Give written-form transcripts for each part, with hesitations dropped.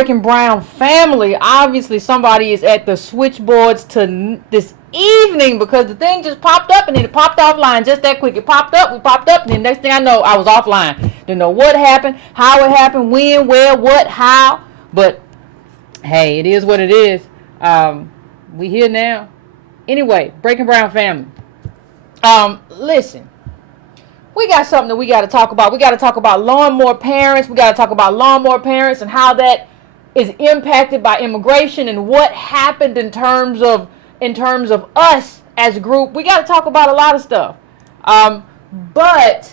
Breaking Brown family. Obviously, somebody is at the switchboards this evening because the thing just popped up and then it popped offline just that quick. It popped up, we popped up, and then next thing I know, I was offline. Didn't know what happened, how it happened, when, where, what, how. But hey, it is what it is. We here now. Anyway, Breaking Brown family. Listen. We got something that we got to talk about. We got to talk about lawnmower parents. We got to talk about lawnmower parents and how that is impacted by immigration and what happened in terms of us as a group. We got to talk about a lot of stuff. But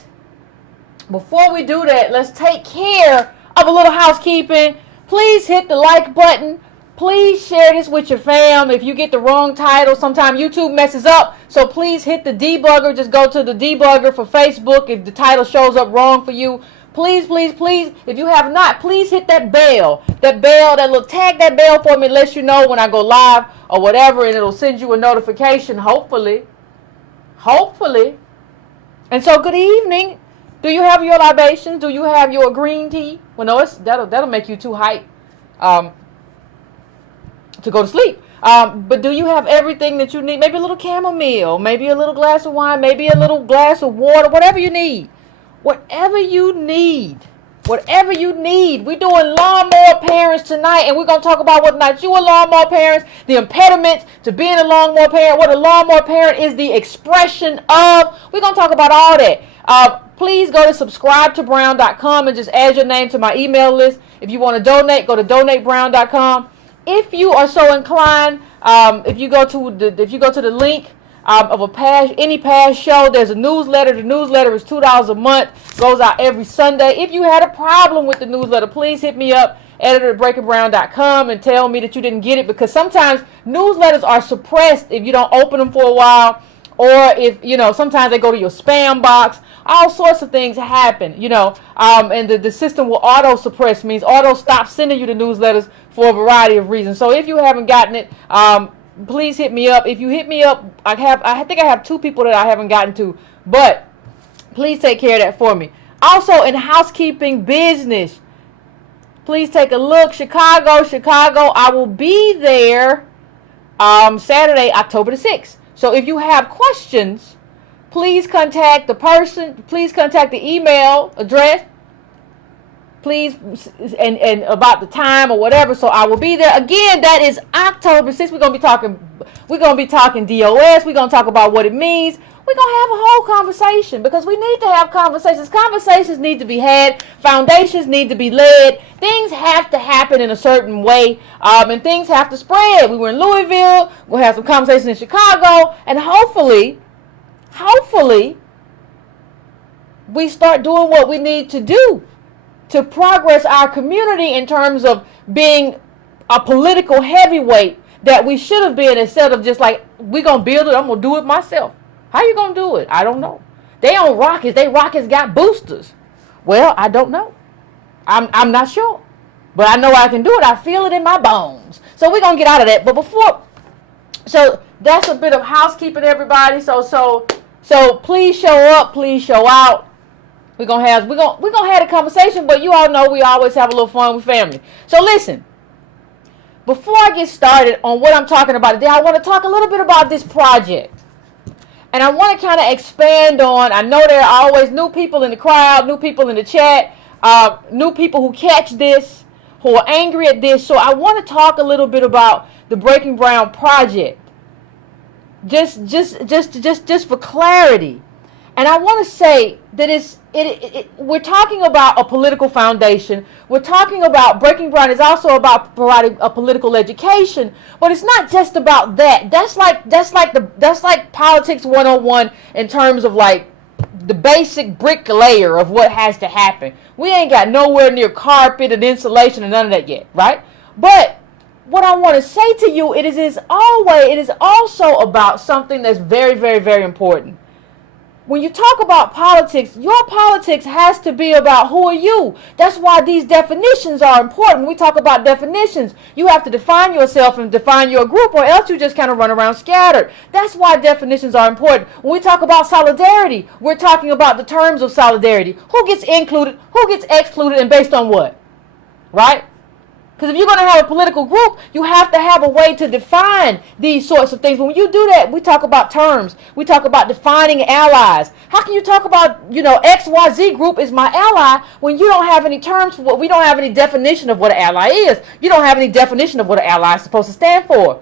before we do that, let's take care of a little housekeeping. Please hit the like button. Please share this with your fam. If you get the wrong title, sometimes YouTube messes up. So please hit the debugger. Just go to the debugger for Facebook if the title shows up wrong for you. Please, please, please, if you have not, please hit that bell. That little tag that bell for me. It lets you know when I go live or whatever, and it'll send you a notification, hopefully. Hopefully. And so good evening. Do you have your libations? Do you have your green tea? Well, no, that'll make you too hype. To go to sleep. But do you have everything that you need? Maybe a little chamomile, maybe a little glass of wine, maybe a little glass of water, whatever you need. Whatever you need. Whatever you need. We're doing lawnmower parents tonight, and we're going to talk about whether or not you are lawnmower parents, the impediments to being a lawnmower parent, what a lawnmower parent is the expression of. We're going to talk about all that. Please go to subscribetobrown.com and just add your name to my email list. If you want to donate, go to donatebrown.com. If you are so inclined, if you go to the link of any past show, there's a newsletter. The newsletter is $2 a month, goes out every Sunday. If you had a problem with the newsletter, please hit me up, editor@breakingbrown.com, and tell me that you didn't get it, because sometimes newsletters are suppressed if you don't open them for a while, or if, sometimes they go to your spam box. All sorts of things happen, and the system will auto-suppress, means auto-stop sending you the newsletters for a variety of reasons. So if you haven't gotten it, please hit me up. If you hit me up, I think I have 2 people that I haven't gotten to, but please take care of that for me. Also, in housekeeping business, please take a look. Chicago, I will be there Saturday, October the 6th. So if you have questions, please contact the email address, please, and about the time or whatever. So I will be there. Again, that is October 6th. We're going to be talking DOS. We're going to talk about what it means. We're going to have a whole conversation, because we need to have conversations. Conversations need to be had. Foundations need to be led. Things have to happen in a certain way, and things have to spread. We were in Louisville. We'll have some conversations in Chicago, and hopefully, we start doing what we need to do to progress our community in terms of being a political heavyweight that we should have been, instead of just like, we're going to build it, I'm going to do it myself. How you going to do it? I don't know. They on rockets. Rockets got boosters. Well, I don't know. I'm not sure. But I know I can do it. I feel it in my bones. So we're going to get out of that. But so that's a bit of housekeeping, everybody. So please show up, please show out. We're gonna have a conversation, but you all know we always have a little fun with family. So listen, before I get started on what I'm talking about today, I want to talk a little bit about this project. And I want to kind of expand on, I know there are always new people in the crowd, new people in the chat, new people who catch this, who are angry at this. So I want to talk a little bit about the Breaking Brown project. Just for clarity. And I want to say that we're talking about a political foundation. We're talking about Breaking Brown is also about providing a political education, but it's not just about that. That's like politics 101 in terms of like the basic brick layer of what has to happen. We ain't got nowhere near carpet and insulation and none of that yet, right? But what I want to say to you, it is also about something that's very, very, very important. When you talk about politics, your politics has to be about who are you. That's why these definitions are important. When we talk about definitions, you have to define yourself and define your group, or else you just kind of run around scattered. That's why definitions are important. When we talk about solidarity, we're talking about the terms of solidarity. Who gets included, who gets excluded, and based on what? Right? Because if you're going to have a political group, you have to have a way to define these sorts of things. When you do that, we talk about terms. We talk about defining allies. How can you talk about, XYZ group is my ally when you don't have any terms for what, we don't have any definition of what an ally is. You don't have any definition of what an ally is supposed to stand for.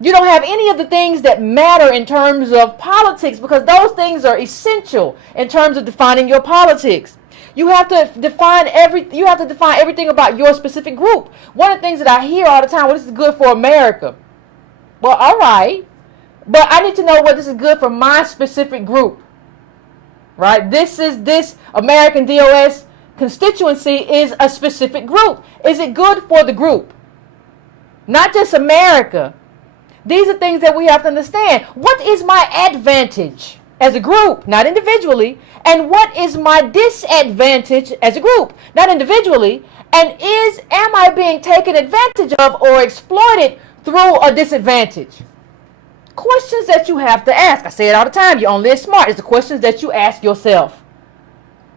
You don't have any of the things that matter in terms of politics, because those things are essential in terms of defining your politics. You have to define everything about your specific group. One of the things that I hear all the time, well, this is good for America. Well, all right. But I need to know what this is good for my specific group. Right? This American DOS constituency is a specific group. Is it good for the group? Not just America. These are things that we have to understand. What is my advantage as a group, not individually? And what is my disadvantage as a group, not individually? And am I being taken advantage of or exploited through a disadvantage? Questions that you have to ask. I say it all the time. You're only as smart as the questions that you ask yourself.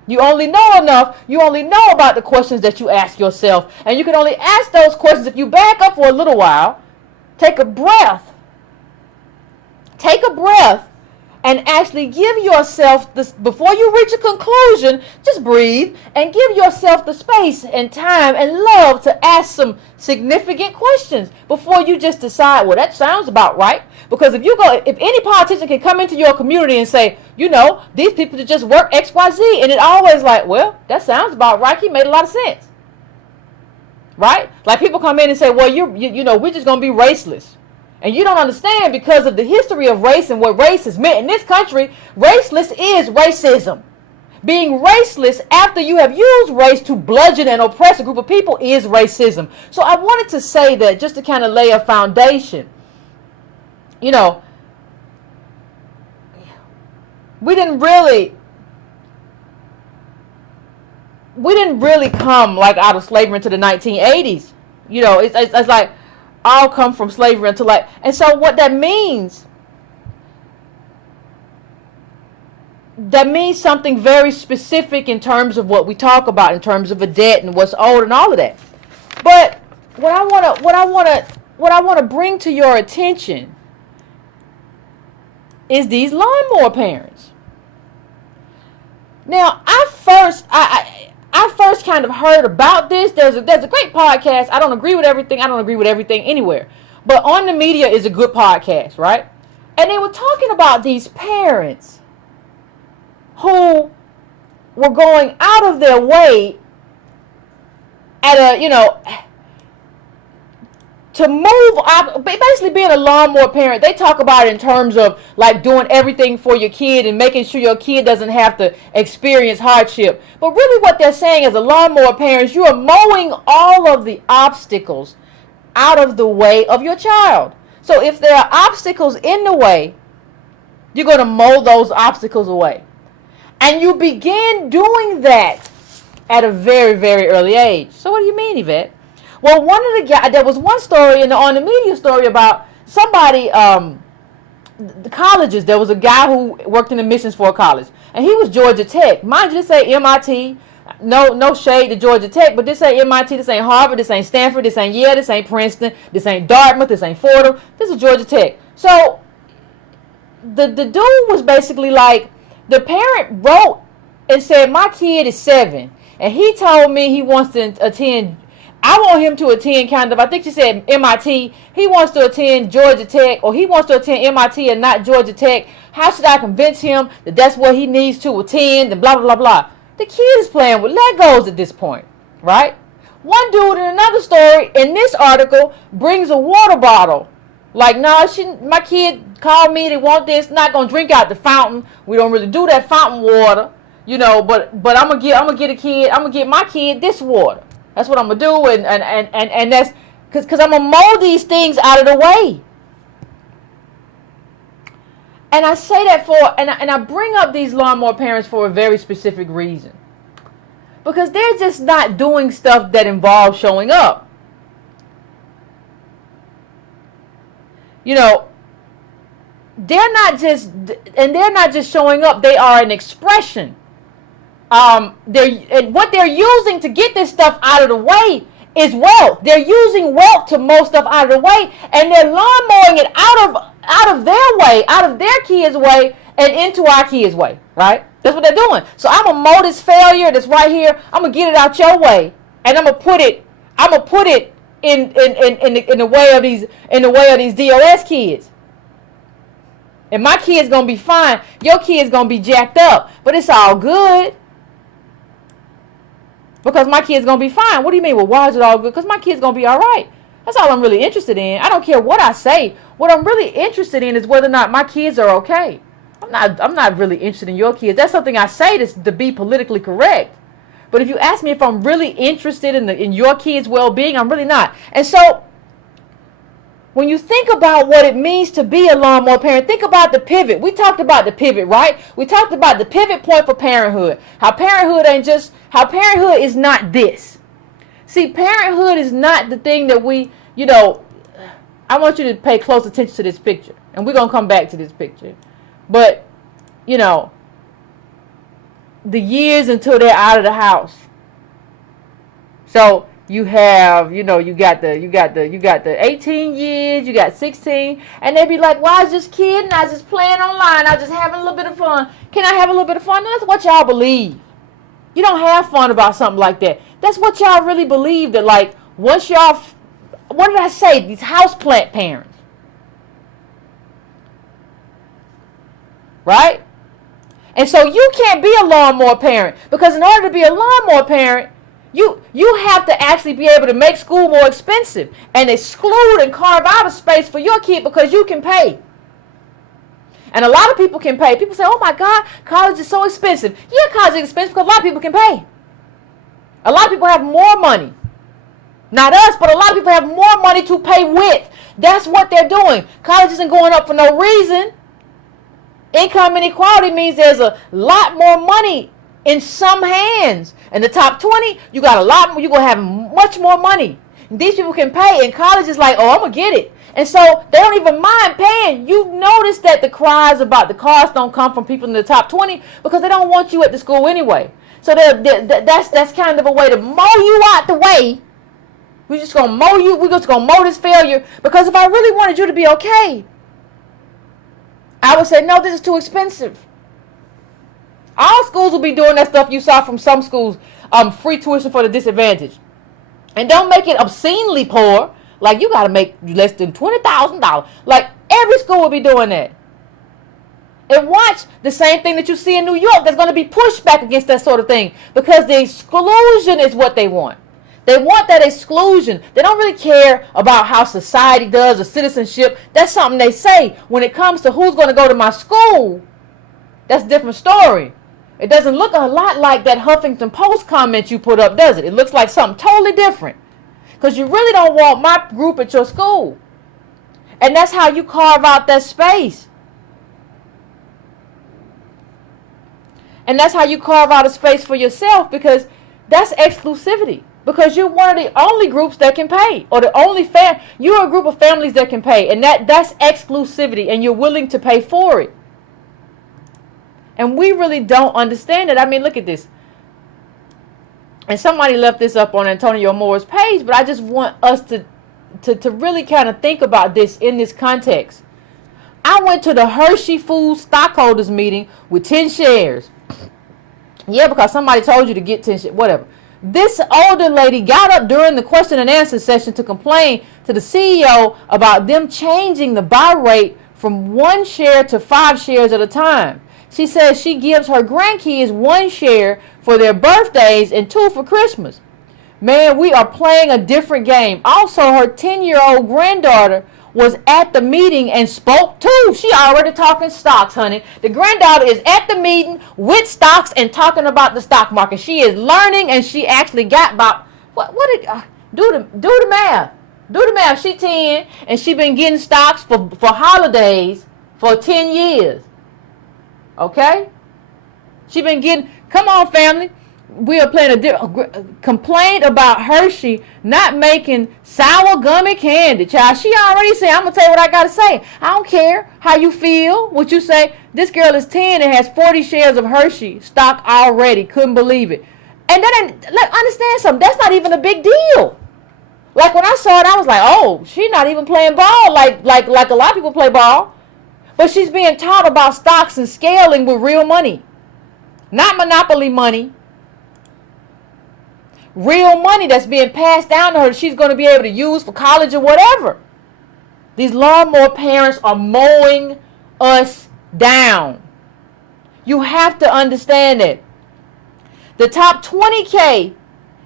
You only know enough. You only know about the questions that you ask yourself. And you can only ask those questions if you back up for a little while. Take a breath. Take a breath and actually give yourself this, before you reach a conclusion, just breathe and give yourself the space and time and love to ask some significant questions before you just decide, well, that sounds about right. Because if any politician can come into your community and say, these people just work XYZ, and it always like, well, that sounds about right. He made a lot of sense. Right? Like people come in and say, well, we're just going to be raceless. And you don't understand, because of the history of race and what race has meant in this country, raceless is racism. Being raceless after you have used race to bludgeon and oppress a group of people is racism. So I wanted to say that just to kind of lay a foundation. We didn't really come like out of slavery into the 1980s. It's like all come from slavery until and so what that means something very specific in terms of what we talk about, in terms of a debt and what's owed and all of that. But what I want to bring to your attention is these lawnmower parents. Now, I first kind of heard about this. There's a great podcast. I don't agree with everything anywhere. But On the Media is a good podcast, right? And they were talking about these parents who were going out of their way to move, basically being a lawnmower parent. They talk about it in terms of like doing everything for your kid and making sure your kid doesn't have to experience hardship. But really what they're saying as a lawnmower parent, you are mowing all of the obstacles out of the way of your child. So if there are obstacles in the way, you're going to mow those obstacles away. And you begin doing that at a very, very early age. So what do you mean, Yvette? Well, there was one story on the media story about somebody, the colleges. There was a guy who worked in admissions for a college, and he was Georgia Tech. Mind you, this ain't MIT. No shade to Georgia Tech, but this ain't MIT, this ain't Harvard, this ain't Stanford, this ain't Yale, this ain't Princeton, this ain't Dartmouth, this ain't Fordham. This is Georgia Tech. So the dude was basically like, the parent wrote and said, my kid is 7, and he told me he wants to attend. I want him to attend I think she said MIT. He wants to attend Georgia Tech, or he wants to attend MIT and not Georgia Tech. How should I convince him that that's what he needs to attend, and blah, blah, blah, blah. The kid is playing with Legos at this point, right? One dude in another story in this article brings a water bottle. Like, no, my kid called me, they want this, not going to drink out the fountain. We don't really do that fountain water, but I'm going to get my kid this water. That's what I'm going to do, and that's because I'm going to mow these things out of the way. And I say that and I bring up these lawnmower parents for a very specific reason. Because they're just not doing stuff that involves showing up. They're not just showing up, they are an expression. What they're using to get this stuff out of the way is wealth. They're using wealth to mow stuff out of the way, and they're lawn mowing it out of their way, out of their kids' way, and into our kids' way, right? That's what they're doing. So I'm gonna mow this failure that's right here. I'm gonna get it out your way, and I'm gonna put it in the way of these DOS kids. And my kid's gonna be fine. Your kid's gonna be jacked up, but it's all good. Because my kid's going to be fine. What do you mean? Well, why is it all good? Because my kid's going to be all right. That's all I'm really interested in. I don't care what I say. What I'm really interested in is whether or not my kids are okay. I'm not really interested in your kids. That's something I say to be politically correct. But if you ask me if I'm really interested in your kids' well-being, I'm really not. And so, when you think about what it means to be a lawnmower parent, think about the pivot. We talked about the pivot, right? We talked about the pivot point for parenthood. How parenthood is not this. See, parenthood is not the thing that I want you to pay close attention to this picture. And we're going to come back to this picture. But, the years until they're out of the house. So, you have, you got the 18 years, you got 16, and they be like, well, I was just kidding, I was just playing online, I was just having a little bit of fun. Can I have a little bit of fun? No, that's what y'all believe. You don't have fun about something like that. That's what y'all really believe, that like, once y'all, what did I say? These houseplant parents. Right? And so you can't be a lawnmower parent, because in order to be a lawnmower parent, you have to actually be able to make school more expensive and exclude and carve out a space for your kid because you can pay. And a lot of people can pay. People say, oh my God, college is so expensive. Yeah, college is expensive because a lot of people can pay. A lot of people have more money. Not us, but a lot of people have more money to pay with. That's what they're doing. College isn't going up for no reason. Income inequality means there's a lot more money in some hands. In the top 20, you got a lot more, you're going to have much more money. These people can pay, and college is like, oh, I'm going to get it. And so they don't even mind paying. You notice that the cries about the cost don't come from people in the top 20 because they don't want you at the school anyway. So that's kind of a way to mow you out the way. We're just going to mow you. We're just going to mow this failure, because if I really wanted you to be okay, I would say, no, this is too expensive. All schools will be doing that stuff you saw from some schools, free tuition for the disadvantaged. And don't make it obscenely poor. Like, you got to make less than $20,000. Like, every school will be doing that. And watch the same thing that you see in New York. There's going to be pushback against that sort of thing, because the exclusion is what they want. They want that exclusion. They don't really care about how society does or citizenship. That's something they say. When it comes to who's going to go to my school, that's a different story. It doesn't look a lot like that Huffington Post comment you put up, does it? It looks like something totally different. Because you really don't want my group at your school. And that's how you carve out that space. And that's how you carve out a space for yourself, because that's exclusivity. Because you're one of the only groups that can pay. Or the only you're a group of families that can pay. And that's exclusivity. And you're willing to pay for it. And we really don't understand it. I mean, look at this. And somebody left this up on Antonio Moore's page, but I just want us to really kind of think about this in this context. I went to the Hershey Foods stockholders meeting with 10 shares. Yeah, because somebody told you to get 10 shares, whatever. This older lady got up during the question and answer session to complain to the CEO about them changing the buy rate from 1 share to 5 shares at a time. She says she gives her grandkids 1 share for their birthdays and 2 for Christmas. Man, we are playing a different game. Also, her 10-year-old granddaughter was at the meeting and spoke too. She already talking stocks, honey. The granddaughter is at the meeting with stocks and talking about the stock market. She is learning, and she actually got about do the math. Do the math. She 10 and she been getting stocks for holidays for 10 years. Okay? She been getting, come on family. We are playing a complaint about Hershey not making sour gummy candy. Child, she already said, I'm going to tell you what I got to say. I don't care how you feel, what you say. This girl is 10 and has 40 shares of Hershey stock already. Couldn't believe it. And then, understand something. That's not even a big deal. Like when I saw it, I was like, oh, she's not even playing ball like a lot of people play ball. But she's being taught about stocks and scaling with real money. Not monopoly money. Real money that's being passed down to her, she's going to be able to use for college or whatever. These lawnmower parents are mowing us down. You have to understand it. The top 20K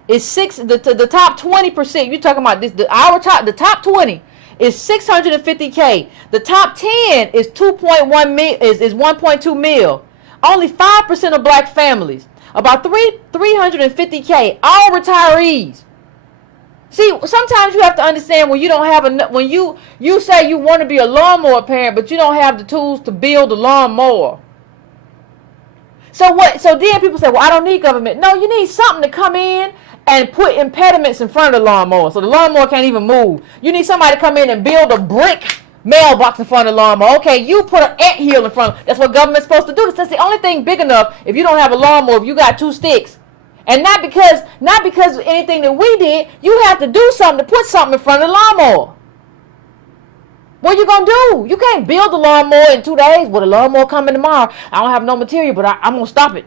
is the top 20%. You're talking about this. The top 20 is 650K. The top 10 is 2.1 mil, is 1.2 mil. Only 5% of black families. About 350K, all retirees. See, sometimes you have to understand when you don't have enough, when you say you want to be a lawnmower parent, but you don't have the tools to build a lawnmower. So what? So then people say, well, I don't need government. No, you need something to come in and put impediments in front of the lawnmower so the lawnmower can't even move. You need somebody to come in and build a brick mailbox in front of the lawnmower. Okay, you put an anthill in front. That's what government's supposed to do. That's the only thing big enough. If you don't have a lawnmower, if you got 2 sticks. And not because of anything that we did, you have to do something to put something in front of the lawnmower. What are you going to do? You can't build a lawnmower in 2 days. Well, the lawnmower coming tomorrow. I don't have no material, but I'm going to stop it.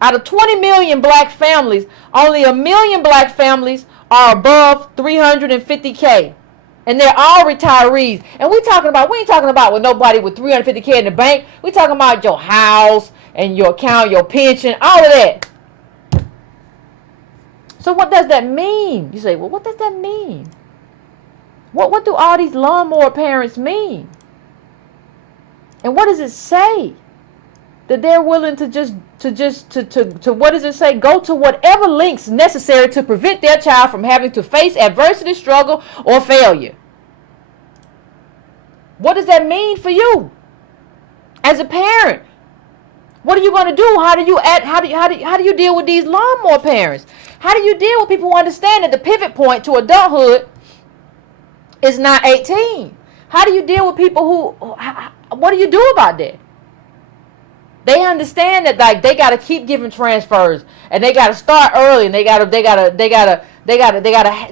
Out of 20 million black families, only 1 million black families are above 350K. And they're all retirees. And we ain't talking about with nobody with 350K in the bank. We talking about your house and your account, your pension, all of that. So what does that mean? You say, well, what does that mean? What do all these lawnmower parents mean? And what does it say? That they're willing to what does it say? Go to whatever lengths necessary to prevent their child from having to face adversity, struggle, or failure. What does that mean for you as a parent? What are you going to do? How do you deal with these lawnmower parents? How do you deal with people who understand that the pivot point to adulthood is not 18? How do you deal with people what do you do about that? They understand that like they got to keep giving transfers and they got to start early and they got to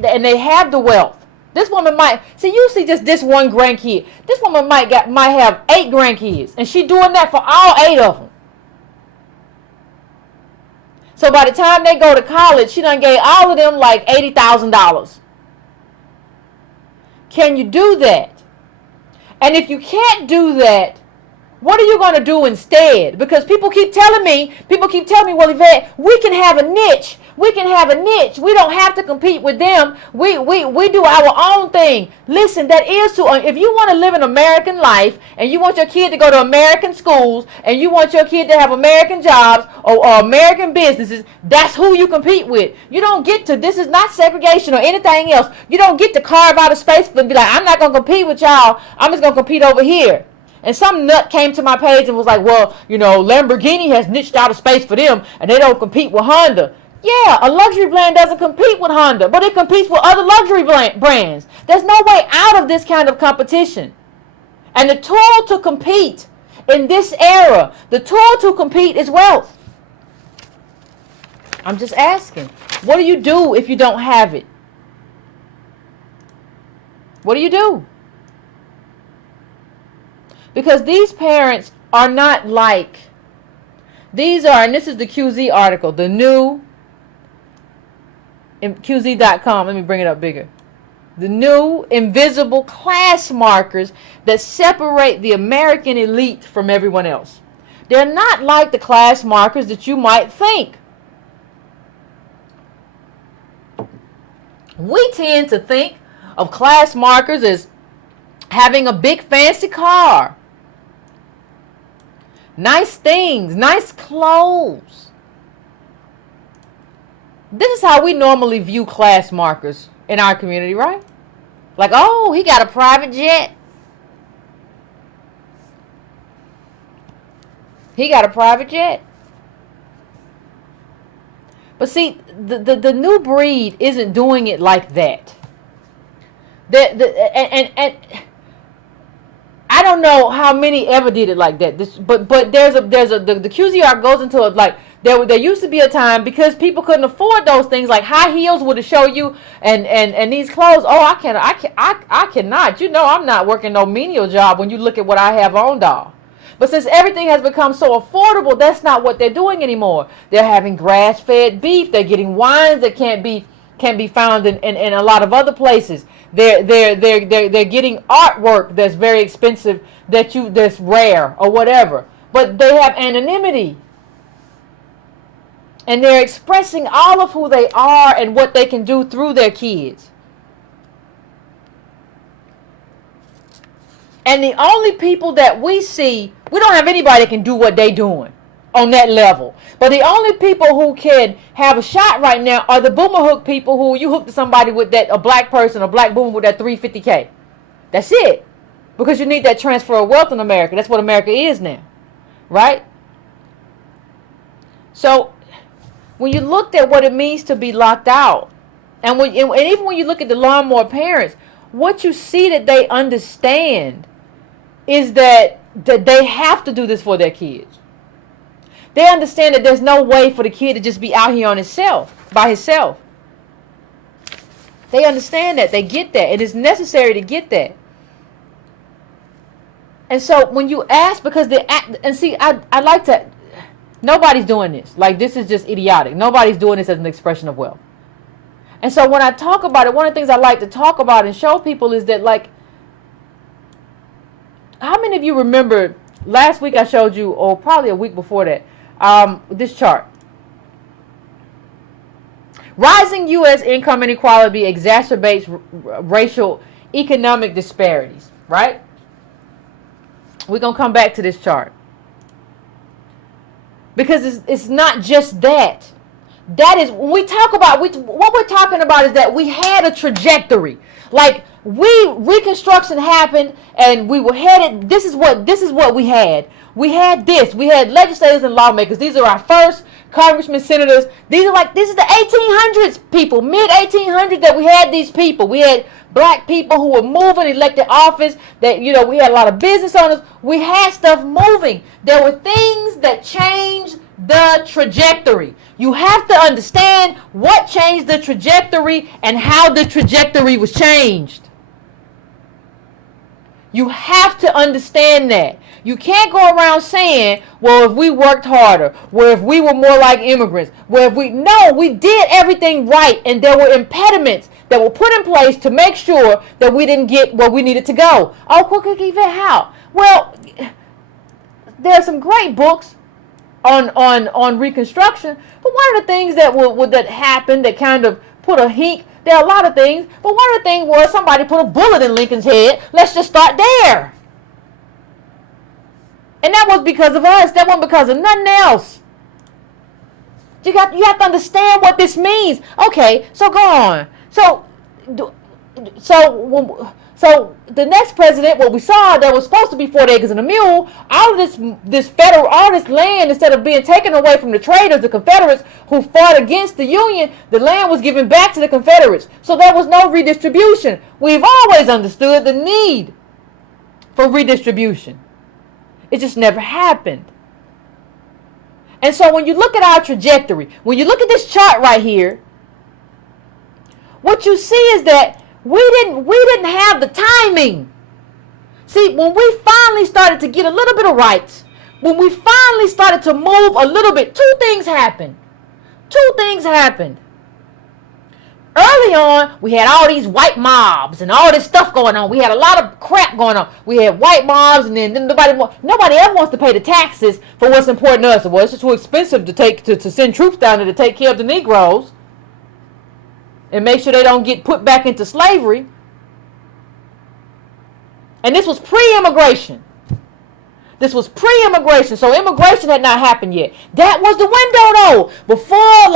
and they have the wealth. This woman might you see just this one grandkid. This woman might have 8 grandkids and she doing that for all 8 of them. So by the time they go to college, she done gave all of them like $80,000. Can you do that? And if you can't do that, what are you going to do instead? Because people keep telling me, well, Yvette, we can have a niche. We don't have to compete with them. We do our own thing. Listen, that is to, if you want to live an American life and you want your kid to go to American schools and you want your kid to have American jobs or American businesses, that's who you compete with. You don't get to, this is not segregation or anything else. You don't get to carve out a space and be like, I'm not going to compete with y'all. I'm just going to compete over here. And some nut came to my page and was like, well, Lamborghini has niched out a space for them and they don't compete with Honda. Yeah, a luxury brand doesn't compete with Honda, but it competes with other luxury brands. There's no way out of this kind of competition. And the tool to compete in this era, the tool to compete is wealth. I'm just asking, what do you do if you don't have it? What do you do? Because these parents are not like, these are, and this is the QZ article, the new, QZ.com, let me bring it up bigger. The new invisible class markers that separate the American elite from everyone else. They're not like the class markers that you might think. We tend to think of class markers as having a big fancy car, nice things, nice clothes. This is how we normally view class markers in our community, right? Like, oh, he got a private jet. He got a private jet. But see, the new breed isn't doing it like that. And I don't know how many ever did it like that. But the QZR goes into like There used to be a time, because people couldn't afford those things, like high heels would show you, and these clothes. Oh, I cannot. You know, I'm not working no menial job when you look at what I have on, doll. But since everything has become so affordable, that's not what they're doing anymore. They're having grass-fed beef. They're getting wines that can't be found in a lot of other places. They're getting artwork that's very expensive, that's rare or whatever. But they have anonymity. And they're expressing all of who they are and what they can do through their kids. And the only people that we see, we don't have anybody that can do what they doing on that level. But the only people who can have a shot right now are the boomer hook people, who you hook to somebody with that, a black person, a black boomer with that $350K. That's it. Because you need that transfer of wealth in America. That's what America is now. Right? So, when you looked at what it means to be locked out, and even when you look at the Lawnmower parents, what you see that they understand is that they have to do this for their kids. They understand that there's no way for the kid to just be out here on by himself. They understand that. They get that. It is necessary to get that. And so when you ask, because I like to, nobody's doing this. Like, this is just idiotic. Nobody's doing this as an expression of wealth. And so when I talk about it, one of the things I like to talk about and show people is that, like, how many of you remember last week I showed you, or probably a week before that, this chart. Rising U.S. income inequality exacerbates racial economic disparities, right? We're going to come back to this chart. Because it's not just that. That is, when we talk about, what we're talking about is that we had a trajectory. Like, Reconstruction happened, and we were headed, this is what we had. We had this. We had legislators and lawmakers. These are our first congressmen, senators. This is the 1800s people, mid-1800s that we had these people. We had black people who were moving, elected office, that, we had a lot of business owners. We had stuff moving. There were things that changed the trajectory. You have to understand what changed the trajectory and how the trajectory was changed. You have to understand that. You can't go around saying, well, if we worked harder, well, if we were more like immigrants, well, we did everything right, and there were impediments that were put in place to make sure that we didn't get where we needed to go. Oh, quick, Yvette, how? Well, there are some great books on Reconstruction, but one of the things that happened that kind of put a hink, there are a lot of things, but one of the things was somebody put a bullet in Lincoln's head. Let's just start there. And that was because of us. That wasn't because of nothing else. You have to understand what this means. Okay, so go on. So the next president, what we saw, that was supposed to be 40 acres and a mule, all of this land, instead of being taken away from the traders, the Confederates who fought against the Union, the land was given back to the Confederates. So there was no redistribution. We've always understood the need for redistribution. It just never happened. And so when you look at our trajectory, when you look at this chart right here, what you see is that we didn't have the timing. See, when we finally started to get a little bit of rights, when we finally started to move a little bit, two things happened. Early on, we had all these white mobs and all this stuff going on. We had a lot of crap going on. We had white mobs, and then nobody ever wants to pay the taxes for what's important to us. Well, it's just too expensive to send troops down there to take care of the Negroes and make sure they don't get put back into slavery. And this was pre-immigration. So immigration had not happened yet. That was the window, though. Before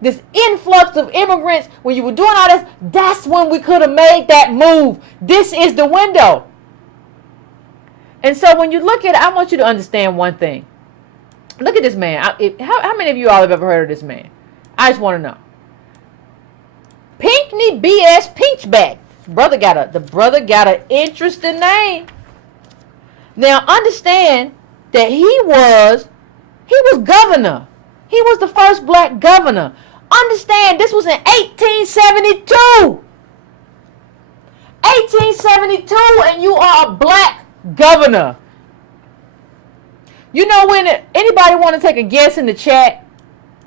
this influx of immigrants, when you were doing all this, that's when we could have made that move. This is the window. And so when you look at it, I want you to understand one thing. Look at this man. How many of you all have ever heard of this man? I just want to know. Pinckney B.S. Pinchback. The brother got an interesting name. Now understand that he was governor. He was the first black governor. Understand, this was in 1872. 1872, and you are a black governor. You know, when anybody want to take a guess in the chat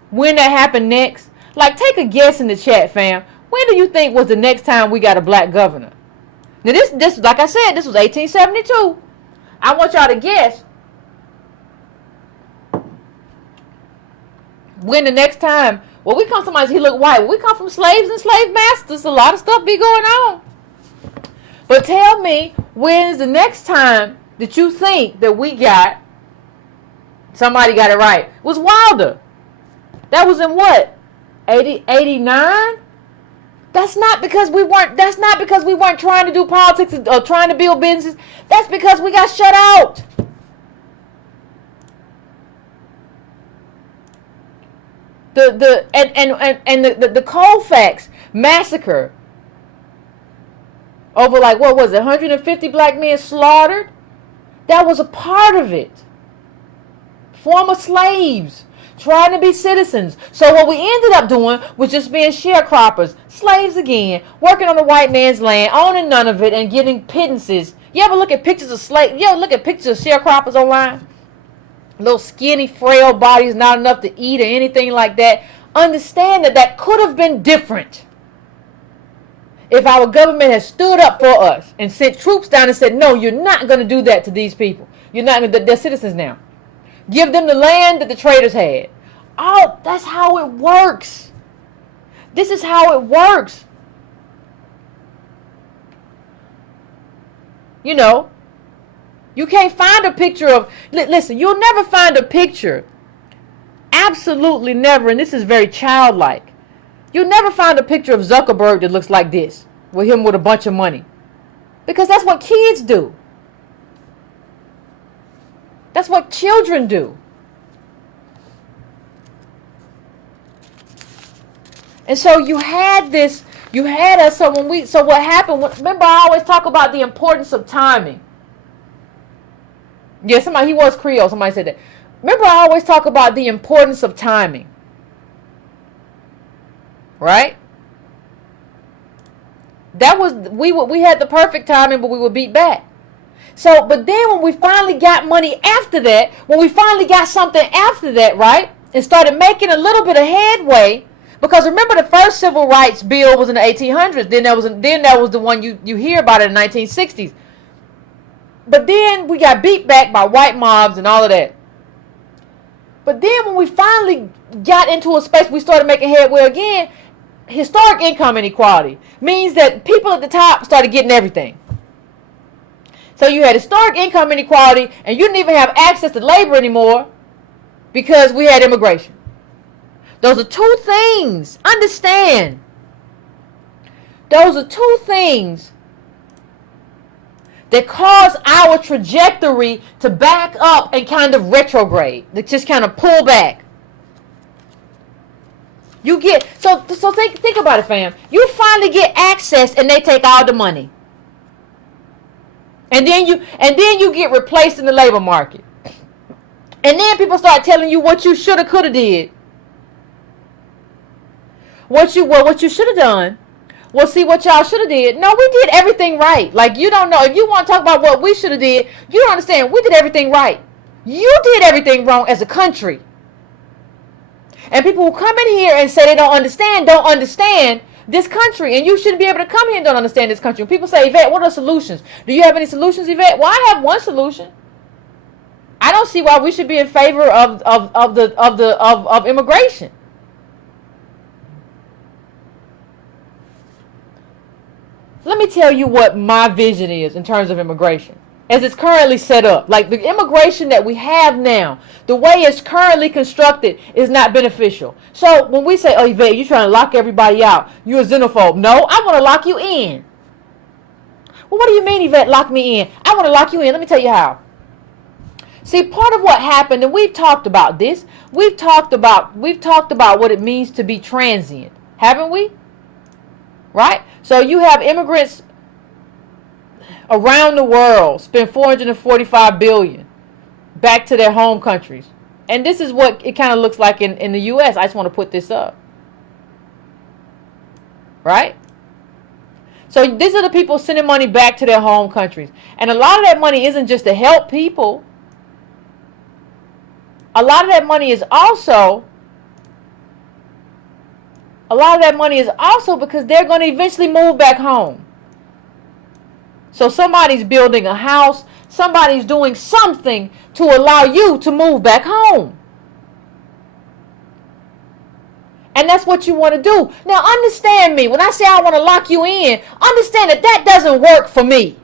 when that happened next? Like, take a guess in the chat, fam. When do you think was the next time we got a black governor? Now, this like I said, this was 1872. I want y'all to guess when the next time. Well, we come from somebody, he look white. Well, we come from slaves and slave masters. A lot of stuff be going on. But tell me, when's the next time that you think that we got, somebody got it right? It was Wilder. That was in what? 89? That's not because we weren't trying to do politics or trying to build businesses. That's because we got shut out. The Colfax massacre over, like, what was it, 150 black men slaughtered? That was a part of it. Former slaves trying to be citizens. So what we ended up doing was just being sharecroppers, slaves again, working on the white man's land, owning none of it, and getting pittances. You ever look at pictures of slaves? You ever look at pictures of sharecroppers online? Little skinny, frail bodies, not enough to eat or anything like that. Understand that could have been different if our government had stood up for us and sent troops down and said, no, you're not going to do that to these people. You're not going to, they're citizens now. Give them the land that the traders had. Oh, that's how it works. This is how it works. You know, you can't find a picture of, listen, you'll never find a picture. Absolutely never. And this is very childlike. You'll never find a picture of Zuckerberg that looks like this, with him with a bunch of money. Because that's what kids do. That's what children do. And so you had us, so what happened, remember I always talk about the importance of timing. Yeah, he was Creole, somebody said that. Remember I always talk about the importance of timing. Right? That was, we had the perfect timing, but we were beat back. So, but then when we finally got money after that, when we finally got something after that, right, and started making a little bit of headway, because remember the first civil rights bill was in the 1800s. Then that was the one you hear about in the 1960s. But then we got beat back by white mobs and all of that. But then when we finally got into a space, we started making headway again. Historic income inequality means that people at the top started getting everything. So you had historic income inequality, and you didn't even have access to labor anymore because we had immigration. Those are two things. Understand. Those are two things that cause our trajectory to back up and kind of retrograde, that just kind of pull back. You get, so think about it, fam. You finally get access and they take all the money. And then you get replaced in the labor market. And then people start telling you what you should have, could have did. What you should have done. Well, see what y'all should have did. No, we did everything right. Like, you don't know. If you want to talk about what we should have did, you don't understand. We did everything right. You did everything wrong as a country. And people who come in here and say they don't understand this country. And you shouldn't be able to come here and don't understand this country. When people say, Yvette, what are the solutions? Do you have any solutions, Yvette? Well, I have one solution. I don't see why we should be in favor of immigration. Let me tell you what my vision is in terms of immigration. As it's currently set up. Like, the immigration that we have now, the way it's currently constructed is not beneficial. So when we say, oh, Yvette, you're trying to lock everybody out, you're a xenophobe. No, I want to lock you in. Well, what do you mean, Yvette, lock me in? I want to lock you in. Let me tell you how. See, part of what happened, and we've talked about this, we've talked about what it means to be transient. Haven't we? Right? So you have immigrants around the world spend $445 billion back to their home countries. And this is what it kind of looks like in the U.S. I just want to put this up. Right? So these are the people sending money back to their home countries. And a lot of that money isn't just to help people. A lot of that money is also because they're going to eventually move back home. So somebody's building a house. Somebody's doing something to allow you to move back home. And that's what you want to do. Now understand me. When I say I want to lock you in, understand that that doesn't work for me.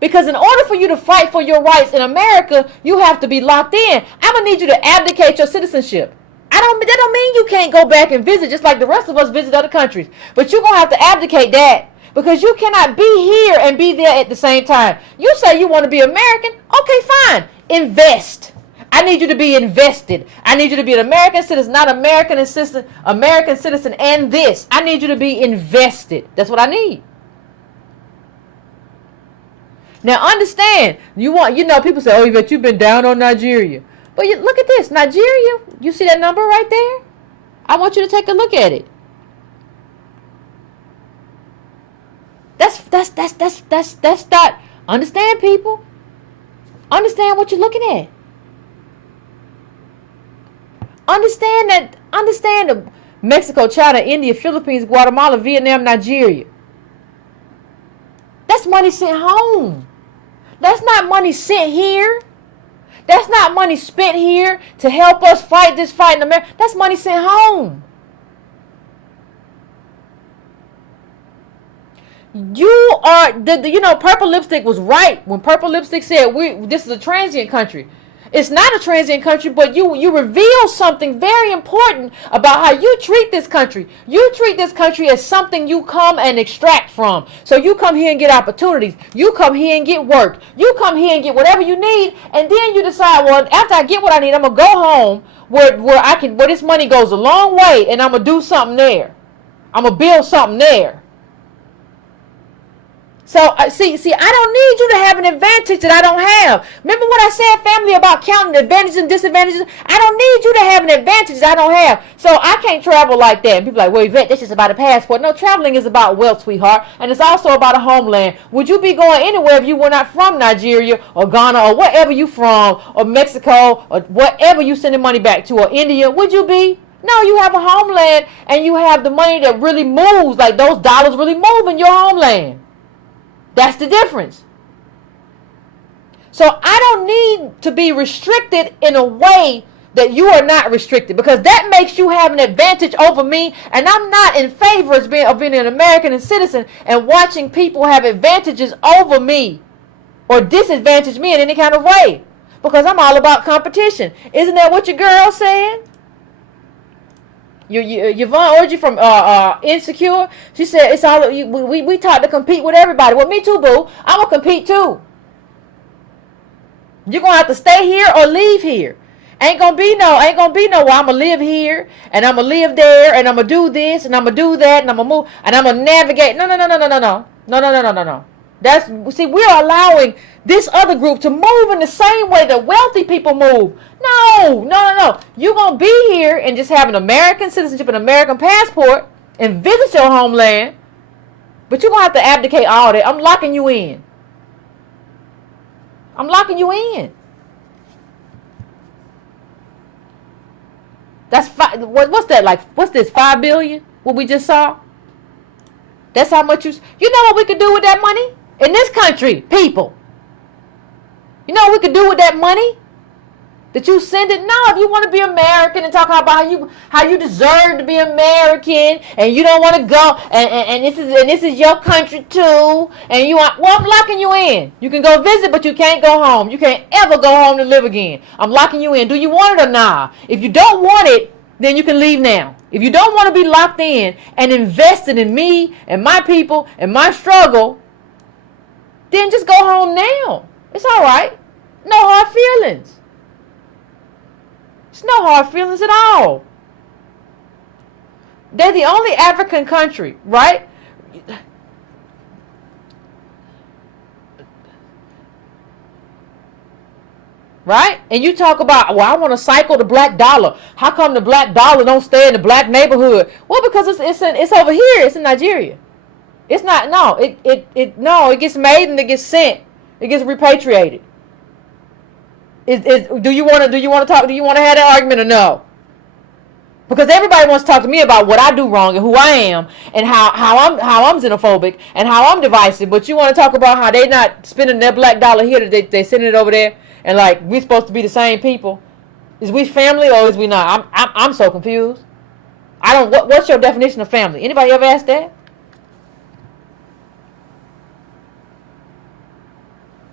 Because in order for you to fight for your rights in America, you have to be locked in. I'm going to need you to abdicate your citizenship. That don't mean you can't go back and visit just like the rest of us visit other countries. But you're going to have to abdicate that. Because you cannot be here and be there at the same time. You say you want to be American. Okay, fine. Invest. I need you to be invested. I need you to be an American citizen, not American citizen and this. I need you to be invested. That's what I need. Now understand, people say, oh, Yvette, you've been down on Nigeria. But look at this, Nigeria, you see that number right there? I want you to take a look at it. That's not, understand people. Understand what you're looking at. Understand Mexico, China, India, Philippines, Guatemala, Vietnam, Nigeria. That's money sent home. That's not money sent here. That's not money spent here to help us fight this fight in America. That's money sent home. Purple Lipstick was right when Purple Lipstick said this is a transient country. It's not a transient country, but you reveal something very important about how you treat this country. You treat this country as something you come and extract from. So you come here and get opportunities. You come here and get work. You come here and get whatever you need, and then you decide, well, after I get what I need, I'm gonna go home where this money goes a long way, and I'm gonna do something there. I'm gonna build something there. So, see, I don't need you to have an advantage that I don't have. Remember what I said, family, about counting advantages and disadvantages? I don't need you to have an advantage that I don't have. So, I can't travel like that. And people are like, well, Yvette, that's just about a passport. No, traveling is about wealth, sweetheart. And it's also about a homeland. Would you be going anywhere if you were not from Nigeria or Ghana or wherever you from, or Mexico or whatever you sending money back to, or India? Would you be? No, you have a homeland and you have the money that really moves, like those dollars really move in your homeland. That's the difference. So I don't need to be restricted in a way that you are not restricted, because that makes you have an advantage over me, and I'm not in favor of being an American citizen and watching people have advantages over me or disadvantage me in any kind of way, because I'm all about competition. Isn't that what your girl said? Yvonne Orgy from Insecure, she said it's all we taught to compete with everybody. Well, me too, boo. I'm gonna compete too. You're gonna have to stay here or leave here. Ain't gonna be no. Well, I'm gonna live here and I'm gonna live there and I'm gonna do this and I'm gonna do that and I'm gonna move and I'm gonna navigate. No. We're allowing this other group to move in the same way that wealthy people move. No. You're going to be here and just have an American citizenship, an American passport, and visit your homeland. But you're going to have to abdicate all that. I'm locking you in. That's what's that like? What's this, $5 billion? What we just saw? That's how much you know what we could do with that money? In this country, people. You know what we could do with that money? That you send it? No, if you want to be American and talk about how you deserve to be American and you don't want to go and this is your country too, and you want, well, I'm locking you in. You can go visit, but you can't go home. You can't ever go home to live again. I'm locking you in. Do you want it or not? If you don't want it, then you can leave now. If you don't want to be locked in and invested in me and my people and my struggle, then just go home now. It's all right. No hard feelings. It's no hard feelings at all. They're the only African country, right? Right? And you talk about, well, I want to cycle the black dollar. How come the black dollar don't stay in the black neighborhood? Well, because it's over here. It's in Nigeria. It's not. No, it gets made and it gets sent. It gets repatriated. Do you want to talk? Do you want to have that argument or no? Because everybody wants to talk to me about what I do wrong and who I am and how I'm xenophobic and how I'm divisive. But you want to talk about how they not spending their black dollar here, that they sending it over there, and like we supposed to be the same people? Is we family or is we not? I'm so confused. I don't. What's your definition of family? Anybody ever asked that?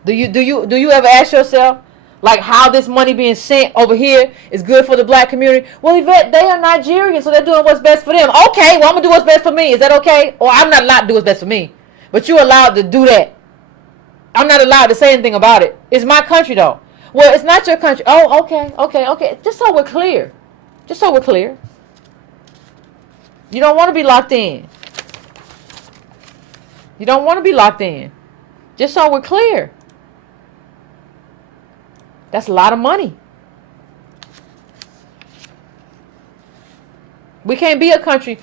Do you ever ask yourself, like, how this money being sent over here is good for the black community? Well, Yvette, they are Nigerian, so they're doing what's best for them. Okay, well, I'm going to do what's best for me. Is that okay? Or I'm not allowed to do what's best for me. But you're allowed to do that. I'm not allowed to say anything about it. It's my country, though. Well, it's not your country. Oh, okay. Just so we're clear. You don't want to be locked in. Just so we're clear. That's a lot of money. We can't be a country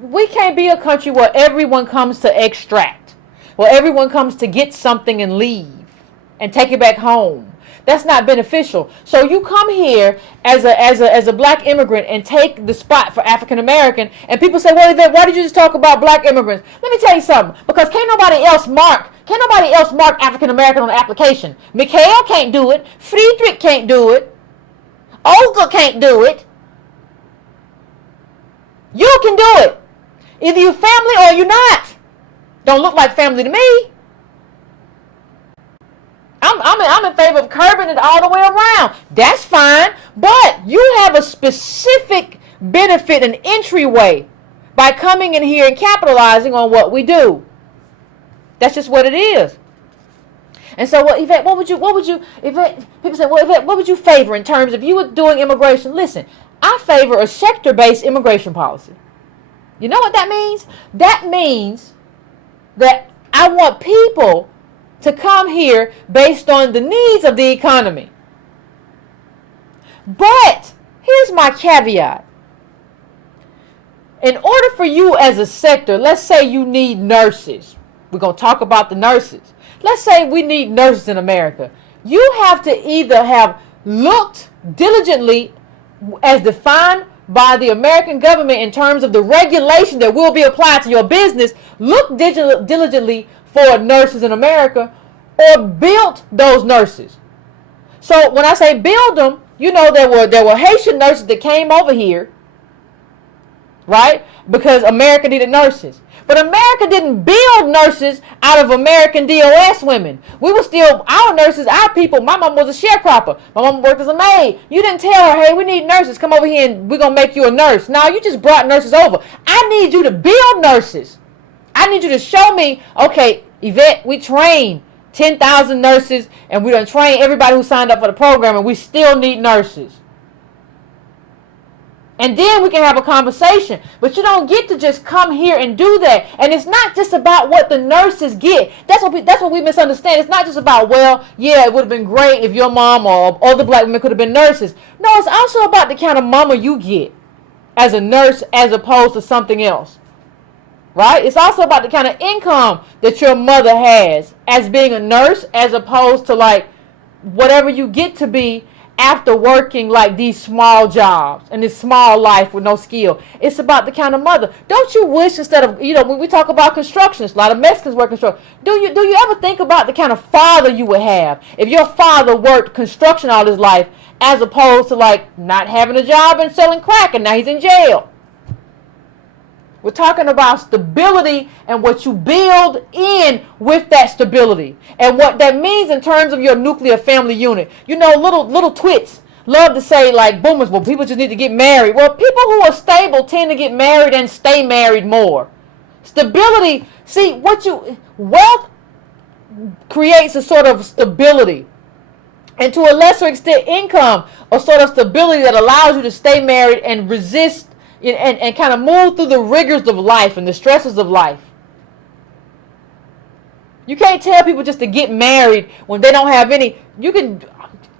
where everyone comes to extract, where everyone comes to get something and leave and take it back home. That's not beneficial. So you come here as a black immigrant and take the spot for African American, and people say, well, Yvette, why did you just talk about black immigrants? Let me tell you something. Because can't nobody else mark African American on the application. Mikhail can't do it. Friedrich can't do it. Olga can't do it. You can do it. Either you family or you not. Don't look like family to me. I'm in favor of curbing it all the way around. That's fine. But you have a specific benefit and entryway by coming in here and capitalizing on what we do. That's just what it is. And so, well, Yvette, Yvette, people say, well, Yvette, what would you favor in terms of you were doing immigration? Listen, I favor a sector-based immigration policy. You know what that means? That means that I want people to come here based on the needs of the economy. But here's my caveat. In order for you as a sector, let's say you need nurses. We're going to talk about the nurses. Let's say we need nurses in America. You have to either have looked diligently as defined by the American government in terms of the regulation that will be applied to your business, look diligently for nurses in America, or built those nurses. So when I say build them, you know, there were Haitian nurses that came over here, right? Because America needed nurses. But America didn't build nurses out of American DOS women. We were still, our nurses, our people. My mom was a sharecropper. My mom worked as a maid. You didn't tell her, hey, we need nurses. Come over here and we're going to make you a nurse. No, you just brought nurses over. I need you to build nurses. I need you to show me, okay, Yvette, we trained 10,000 nurses and we done trained everybody who signed up for the program, and we still need nurses. And then we can have a conversation. But you don't get to just come here and do that. And it's not just about what the nurses get. That's what we misunderstand. It's not just about, well, yeah, it would have been great if your mom or other black women could have been nurses. No, it's also about the kind of mama you get as a nurse as opposed to something else. Right? It's also about the kind of income that your mother has as being a nurse, as opposed to like whatever you get to be after working like these small jobs and this small life with no skill. It's about the kind of mother. Don't you wish, instead of, you know, when we talk about constructionists, a lot of Mexicans work construction. Do you ever think about the kind of father you would have if your father worked construction all his life, as opposed to like not having a job and selling crack and now he's in jail? We're talking about stability and what you build in with that stability and what that means in terms of your nuclear family unit. You know, little twits love to say, like, boomers, well, people just need to get married. Well, people who are stable tend to get married and stay married more. Stability, see, wealth creates a sort of stability. And to a lesser extent, income, a sort of stability that allows you to stay married and resist and kind of move through the rigors of life and the stresses of life. You can't tell people just to get married when they don't have any.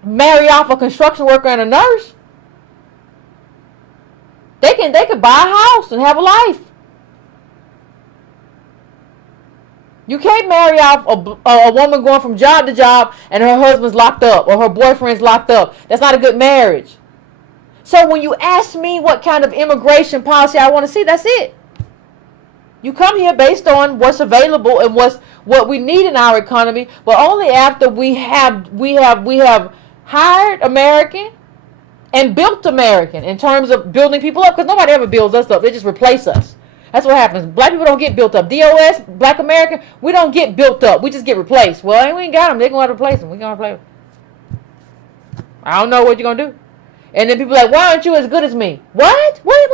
marry off a construction worker and a nurse. They could buy a house and have a life. You can't marry off a woman going from job to job and her husband's locked up or her boyfriend's locked up. That's not a good marriage. So when you ask me what kind of immigration policy I want to see, that's it. You come here based on what's available and what we need in our economy, but only after we have hired American and built American in terms of building people up, because nobody ever builds us up. They just replace us. That's what happens. Black people don't get built up. DOS, Black American, we don't get built up. We just get replaced. Well, we ain't got them. They're going to replace them. We're going to replace them. I don't know what you're going to do. And then people are like, why aren't you as good as me? What? What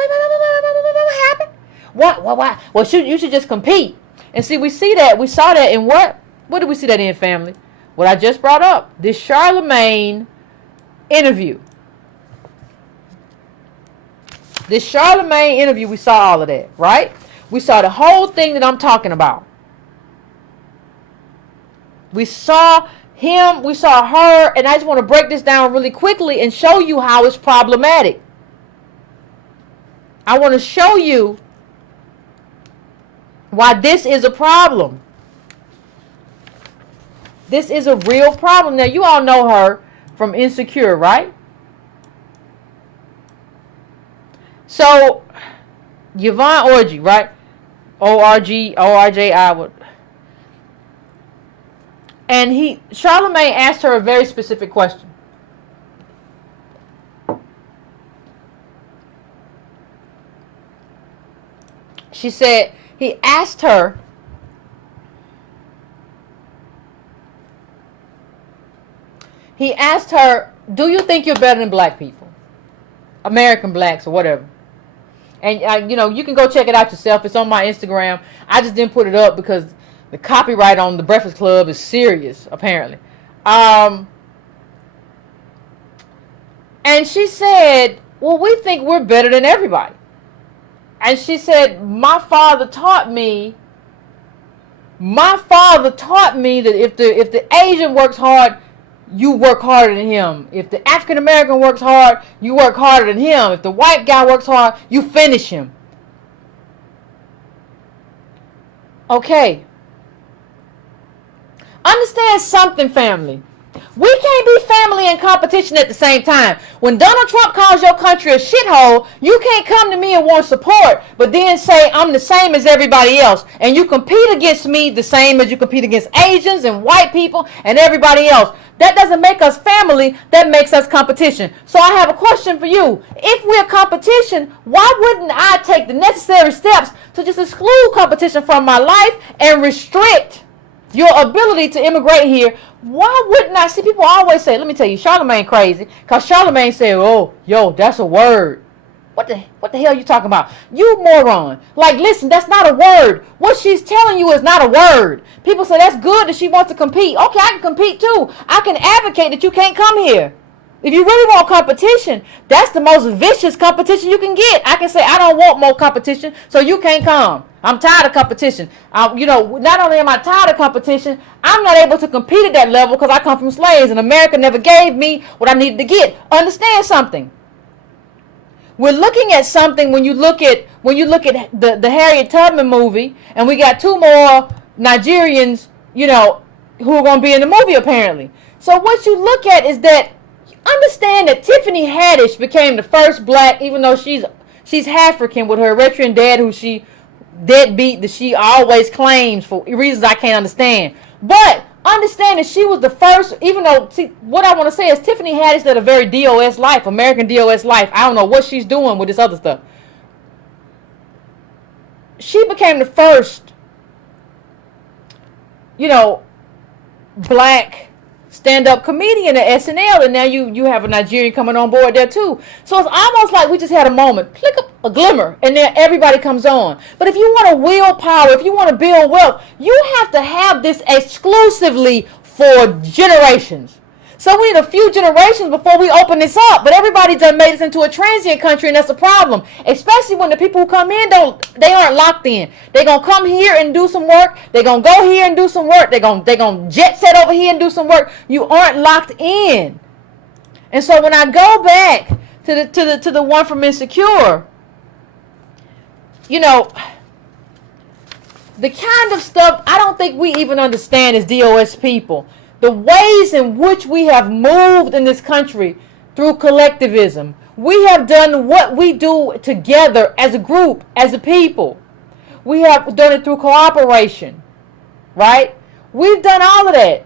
happened? What? Well, you should just compete. And see, we saw that in what? What did we see that in, family? What I just brought up. This Charlemagne interview. This Charlemagne interview, we saw all of that, right? We saw the whole thing that I'm talking about. We saw him, we saw her, and I just want to break this down really quickly and show you how it's problematic. I want to show you why this is a problem. This is a real problem. Now, you all know her from Insecure, right? So, Yvonne Orji, right? O-R-G-O-R-J-I. And Charlemagne asked her a very specific question. She said, he asked her, do you think you're better than black people? American blacks or whatever. And, you can go check it out yourself. It's on my Instagram. I just didn't put it up because the copyright on the Breakfast Club is serious, apparently. And she said, well, we think we're better than everybody. And she said, my father taught me that if the Asian works hard, you work harder than him. If the African American works hard, you work harder than him. If the white guy works hard, you finish him. Okay. Understand something, family. We can't be family and competition at the same time. When Donald Trump calls your country a shithole, you can't come to me and want support, but then say I'm the same as everybody else. And you compete against me the same as you compete against Asians and white people and everybody else. That doesn't make us family. That makes us competition. So I have a question for you. If we're competition, why wouldn't I take the necessary steps to just exclude competition from my life and restrict your ability to immigrate here? Why wouldn't I? See, people always say, let me tell you, Charlemagne crazy. Because Charlemagne said, oh, yo, that's a word. What the hell are you talking about? You moron. Like, listen, that's not a word. What she's telling you is not a word. People say that's good that she wants to compete. Okay, I can compete too. I can advocate that you can't come here. If you really want competition, that's the most vicious competition you can get. I can say, I don't want more competition, so you can't come. I'm tired of competition. Not only am I tired of competition, I'm not able to compete at that level because I come from slaves, and America never gave me what I needed to get. Understand something. We're looking at something when you look at the Harriet Tubman movie, and we got two more Nigerians, who are going to be in the movie apparently. So what you look at is that, understand that Tiffany Haddish became the first black, even though she's African with her Eritrean dad who she deadbeat that she always claims for reasons I can't understand. But understand that she was the first, even though, see, what I want to say is Tiffany Haddish led a very DOS life, American DOS life. I don't know what she's doing with this other stuff. She became the first, black stand-up comedian at SNL, and now you have a Nigerian coming on board there too. So it's almost like we just had a moment, click up a glimmer, and then everybody comes on. But if you want to wield power, if you want to build wealth, you have to have this exclusively for generations. So we need a few generations before we open this up. But everybody done made this into a transient country, and that's a problem. Especially when the people who come in they aren't locked in. They're gonna come here and do some work. They're gonna go here and do some work. They're gonna jet set over here and do some work. You aren't locked in. And so when I go back to the one from Insecure, you know, the kind of stuff I don't think we even understand as DOS people. The ways in which we have moved in this country through collectivism. We have done what we do together as a group, as a people. We have done it through cooperation, right? We've done all of that.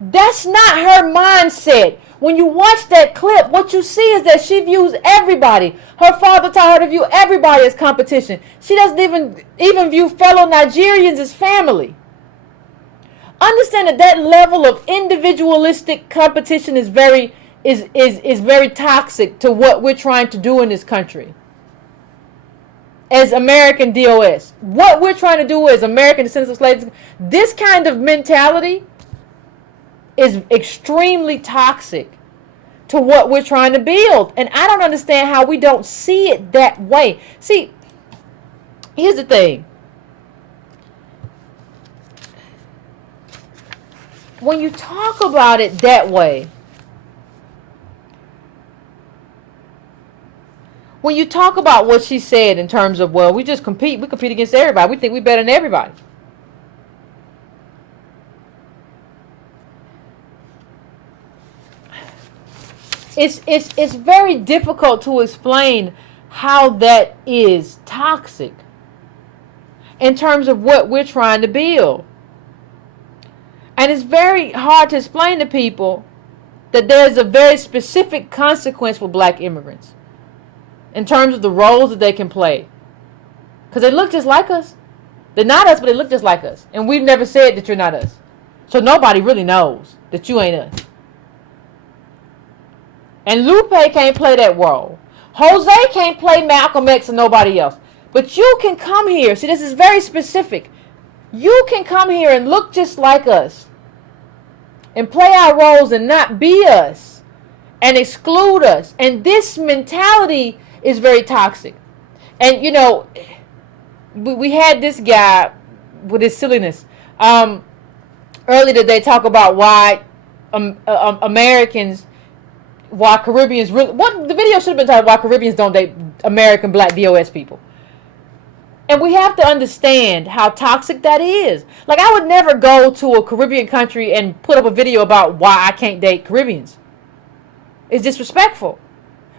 That's not her mindset. When you watch that clip, what you see is that she views everybody. Her father taught her to view everybody as competition. She doesn't even view fellow Nigerians as family. Understand that level of individualistic competition is very toxic to what we're trying to do in this country. As American DOS, what we're trying to do as American descendants of slaves, this kind of mentality is extremely toxic to what we're trying to build. And I don't understand how we don't see it that way. See, here's the thing. When you talk about it that way, when you talk about what she said in terms of, well, we compete against everybody. We think we're better than everybody. It's very difficult to explain how that is toxic in terms of what we're trying to build. And it's very hard to explain to people that there's a very specific consequence for black immigrants in terms of the roles that they can play. Because they look just like us. They're not us, but they look just like us. And we've never said that you're not us. So nobody really knows that you ain't us. And Lupe can't play that role. Jose can't play Malcolm X and nobody else. But you can come here. See, this is very specific. You can come here and look just like us and play our roles and not be us and exclude us. And this mentality is very toxic. And, you know, we had this guy with his silliness. Earlier today talk about why Americans, why Caribbeans really, what the video should have been titled, why Caribbeans don't date American black DOS people. And we have to understand how toxic that is. Like, I would never go to a Caribbean country and put up a video about why I can't date Caribbeans. It's disrespectful.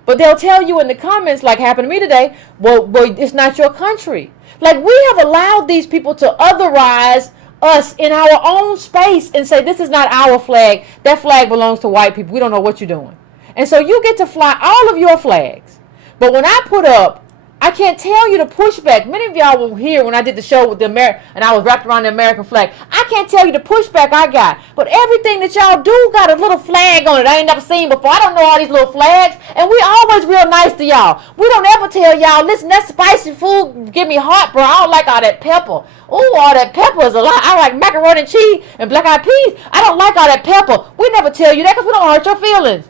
But they'll tell you in the comments, like happened to me today, well, it's not your country. Like, we have allowed these people to otherize us in our own space and say, this is not our flag. That flag belongs to white people. We don't know what you're doing. And so you get to fly all of your flags. But when I put up, I can't tell you to push back. Many of y'all were here when I did the show with the and I was wrapped around the American flag. I can't tell you the pushback I got. But everything that y'all do got a little flag on it I ain't never seen before. I don't know all these little flags. And we always real nice to y'all. We don't ever tell y'all, listen, that spicy food give me heartburn. I don't like all that pepper. Ooh, all that pepper is a lot. I like macaroni and cheese and black eyed peas. I don't like all that pepper. We never tell you that because we don't hurt your feelings.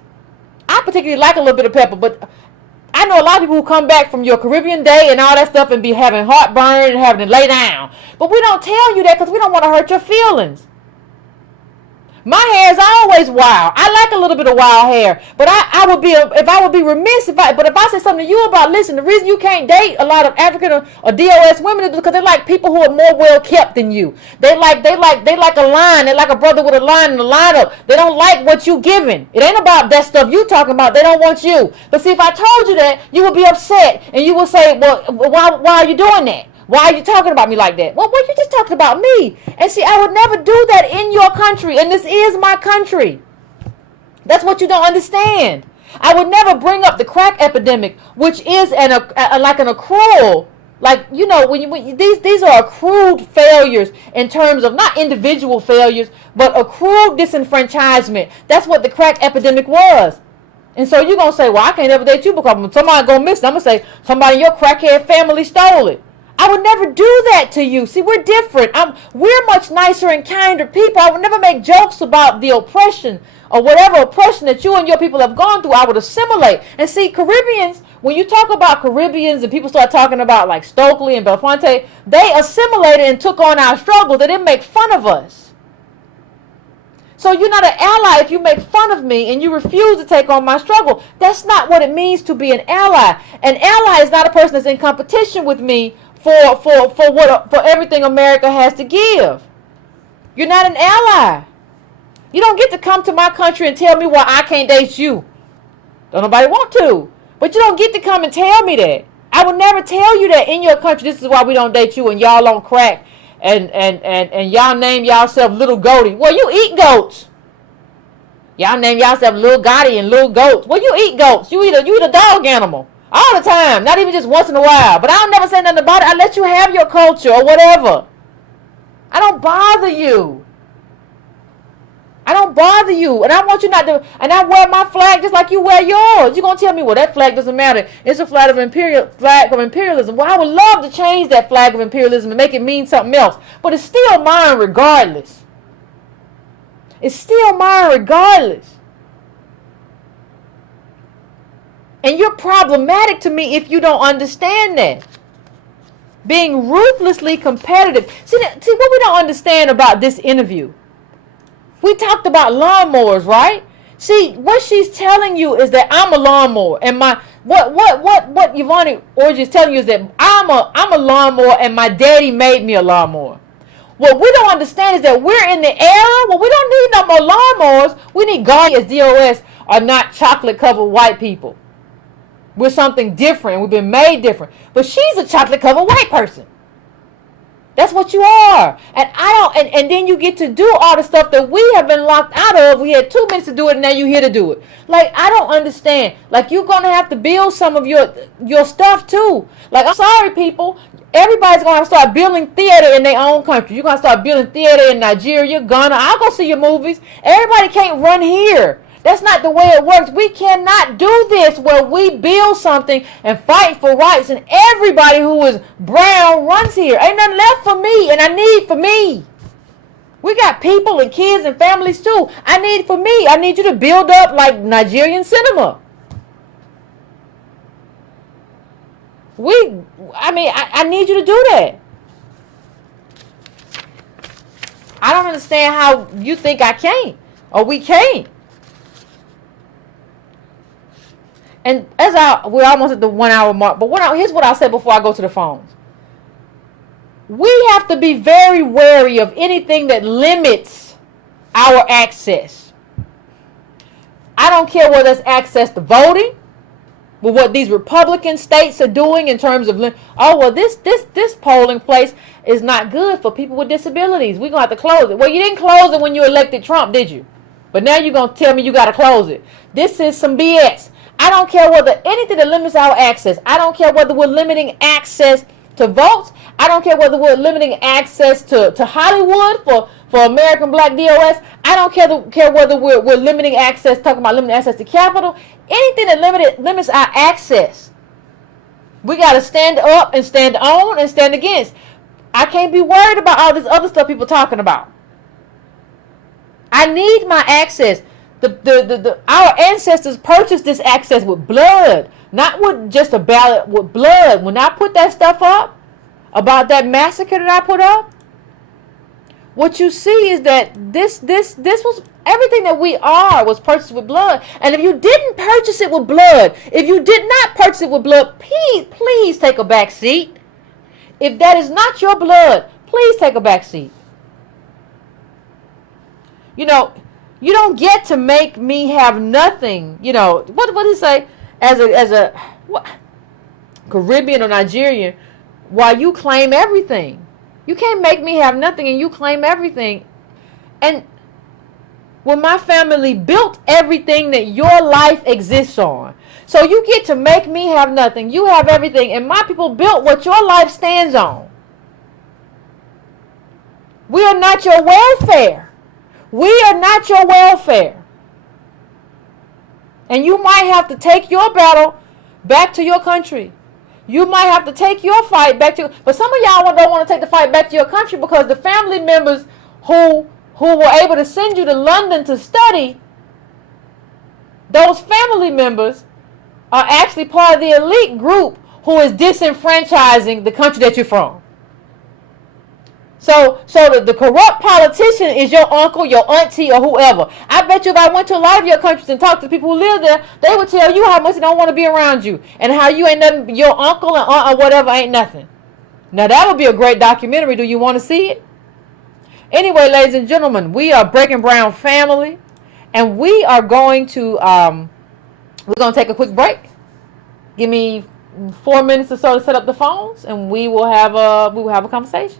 I particularly like a little bit of pepper, but I know a lot of people who come back from your Caribbean day and all that stuff and be having heartburn and having to lay down. But we don't tell you that because we don't want to hurt your feelings. My hair is always wild. I like a little bit of wild hair. But I would be remiss if I said something to you about, listen, the reason you can't date a lot of African or DOS women is because they like people who are more well kept than you. They like a line. They like a brother with a line in the lineup. They don't like what you giving. It ain't about that stuff you talking about. They don't want you. But see, if I told you that, you would be upset and you would say, well, why are you doing that? Why are you talking about me like that? Well, you just talked about me. And see, I would never do that in your country. And this is my country. That's what you don't understand. I would never bring up the crack epidemic, which is like an accrual. Like, you know, when these are accrued failures in terms of not individual failures, but accrued disenfranchisement. That's what the crack epidemic was. And so you're going to say, well, I can't ever date you because when somebody go missing, I'm going to say, somebody in your crackhead family stole it. I would never do that to you. See, we're different. We're much nicer and kinder people. I would never make jokes about the oppression or whatever oppression that you and your people have gone through. I would assimilate. And see, Caribbeans, when you talk about Caribbeans and people start talking about like Stokely and Belfonte, they assimilated and took on our struggles. They didn't make fun of us. So you're not an ally if you make fun of me and you refuse to take on my struggle. That's not what it means to be an ally. An ally is not a person that's in competition with me for everything America has to give. You're not an ally. You don't get to come to my country and tell me why I can't date you. Don't nobody want to. But you don't get to come and tell me that. I would never tell you that in your country, this is why we don't date you and y'all on crack and y'all name yourself Little Goaty. Well, you eat goats. Y'all name yourself Little Gotti and Little Goats. Well, you eat goats. You eat a dog animal. All the time. Not even just once in a while. But I don't never say nothing about it. I let you have your culture or whatever. I don't bother you. I don't bother you. And I want you not to. And I wear my flag just like you wear yours. You're going to tell me, well, that flag doesn't matter. It's a flag of imperialism. Well, I would love to change that flag of imperialism and make it mean something else. But it's still mine regardless. It's still mine regardless. And you're problematic to me if you don't understand that. Being ruthlessly competitive. See what we don't understand about this interview. We talked about lawnmowers, right? See, what she's telling you is that I'm a lawnmower, and what Yvonne Orji is telling you is that I'm a lawnmower, and my daddy made me a lawnmower. What we don't understand is that we're in the era where we don't need no more lawnmowers. We need guardians, DOS, are not chocolate-covered white people. We're something different. We've been made different. But she's a chocolate-covered white person. That's what you are. And then you get to do all the stuff that we have been locked out of. We had 2 minutes to do it, and now you're here to do it. Like, I don't understand. Like, you're going to have to build some of your stuff, too. Like, I'm sorry, people. Everybody's going to start building theater in their own country. You're going to start building theater in Nigeria, Ghana. I'll go see your movies. Everybody can't run here. That's not the way it works. We cannot do this where we build something and fight for rights and everybody who is brown runs here. Ain't nothing left for me and I need for me. We got people and kids and families too. I need for me. I need you to build up like Nigerian cinema. I need you to do that. I don't understand how you think I can't or we can't. And we're almost at the 1 hour mark, but here's what I'll say before I go to the phones. We have to be very wary of anything that limits our access. I don't care whether it's access to voting, but what these Republican states are doing in terms of, this polling place is not good for people with disabilities. We're going to have to close it. Well, you didn't close it when you elected Trump, did you? But now you're going to tell me you got to close it. This is some BS. I don't care whether anything that limits our access. I don't care whether we're limiting access to votes. I don't care whether we're limiting access to Hollywood for American Black DOS. I don't care whether we're limiting access, talking about limiting access to capital. Anything that limits our access. We got to stand up and stand on and stand against. I can't be worried about all this other stuff people talking about. I need my access. Our ancestors purchased this access with blood, not with just a ballot, with blood. When I put that stuff up, about that massacre that I put up, what you see is that this was everything that we are was purchased with blood. And if you didn't purchase it with blood, if you did not purchase it with blood, please take a back seat. If that is not your blood, please take a back seat. You don't get to make me have nothing. What did he say? As a Caribbean or Nigerian, while you claim everything. You can't make me have nothing and you claim everything. And when my family built everything that your life exists on. So you get to make me have nothing. You have everything. And my people built what your life stands on. We are not your welfare. We are not your welfare. And you might have to take your battle back to your country. You might have to take your fight back to... But some of y'all don't want to take the fight back to your country because the family members who were able to send you to London to study, those family members are actually part of the elite group who is disenfranchising the country that you're from. So the corrupt politician is your uncle, your auntie, or whoever. I bet you if I went to a lot of your countries and talked to people who live there, they would tell you how much they don't want to be around you and how you ain't nothing. Your uncle and aunt or whatever ain't nothing. Now that would be a great documentary. Do you want to see it? Anyway, ladies and gentlemen, we are Breaking Brown family, and we are going to we're going to take a quick break. Give me 4 minutes or so to set up the phones, and we will have a conversation.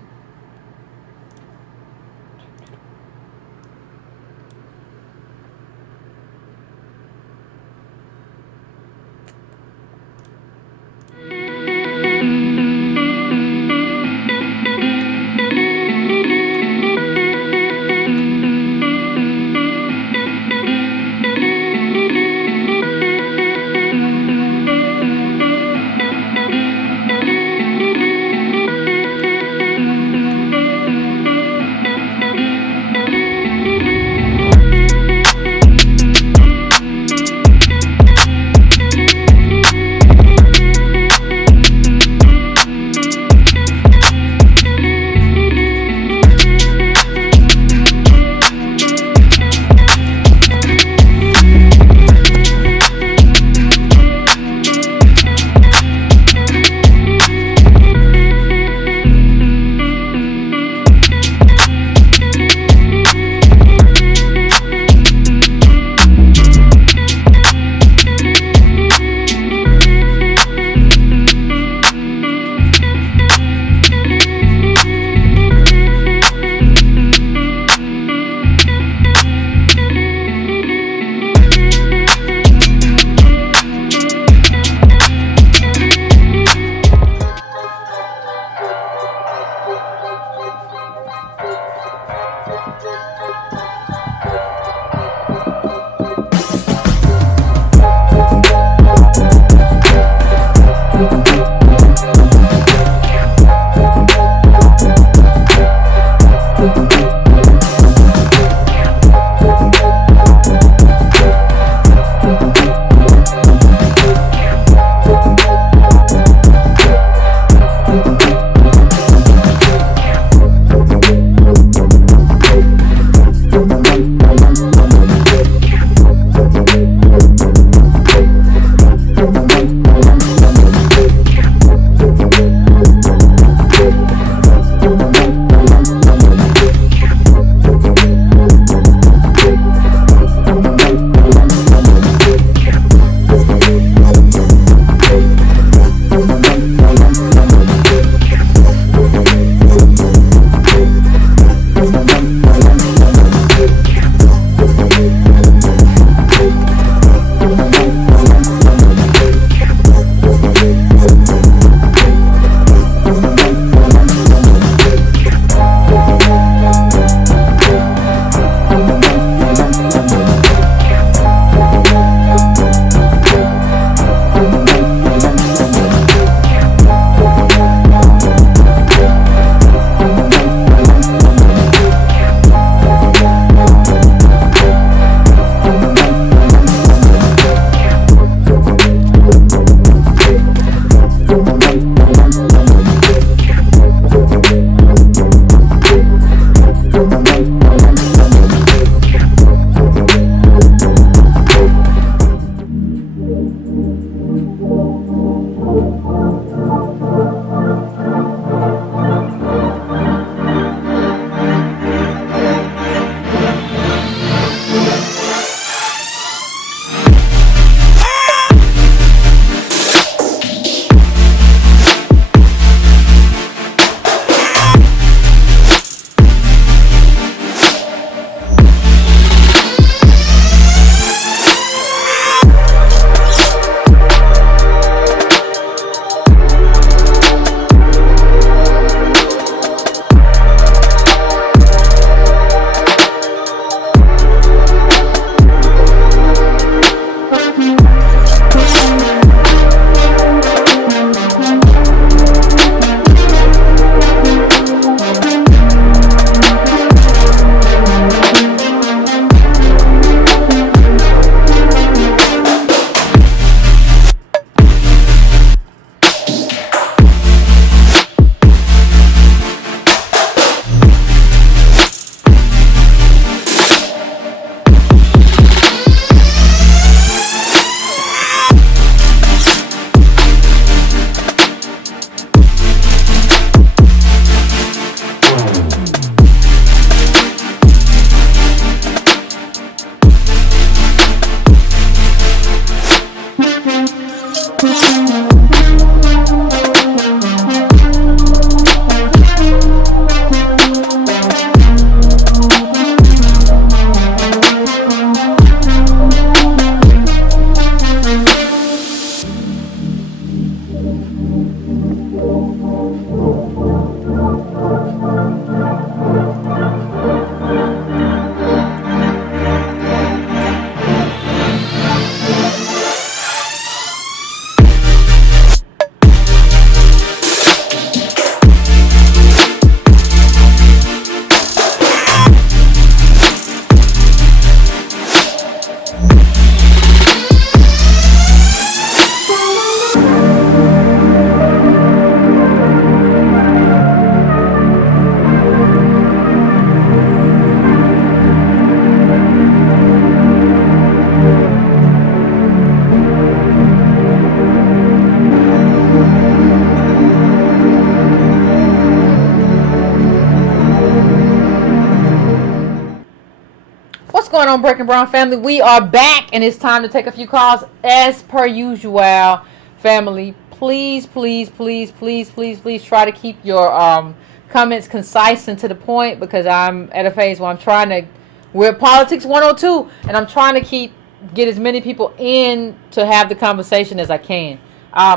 going on, Breaking Brown family? We are back, and it's time to take a few calls as per usual. Family, please, please, please, please, please, please try to keep your comments concise and to the point, because I'm at a phase where I'm trying to, we're at Politics 102, and I'm trying to get as many people in to have the conversation as I can.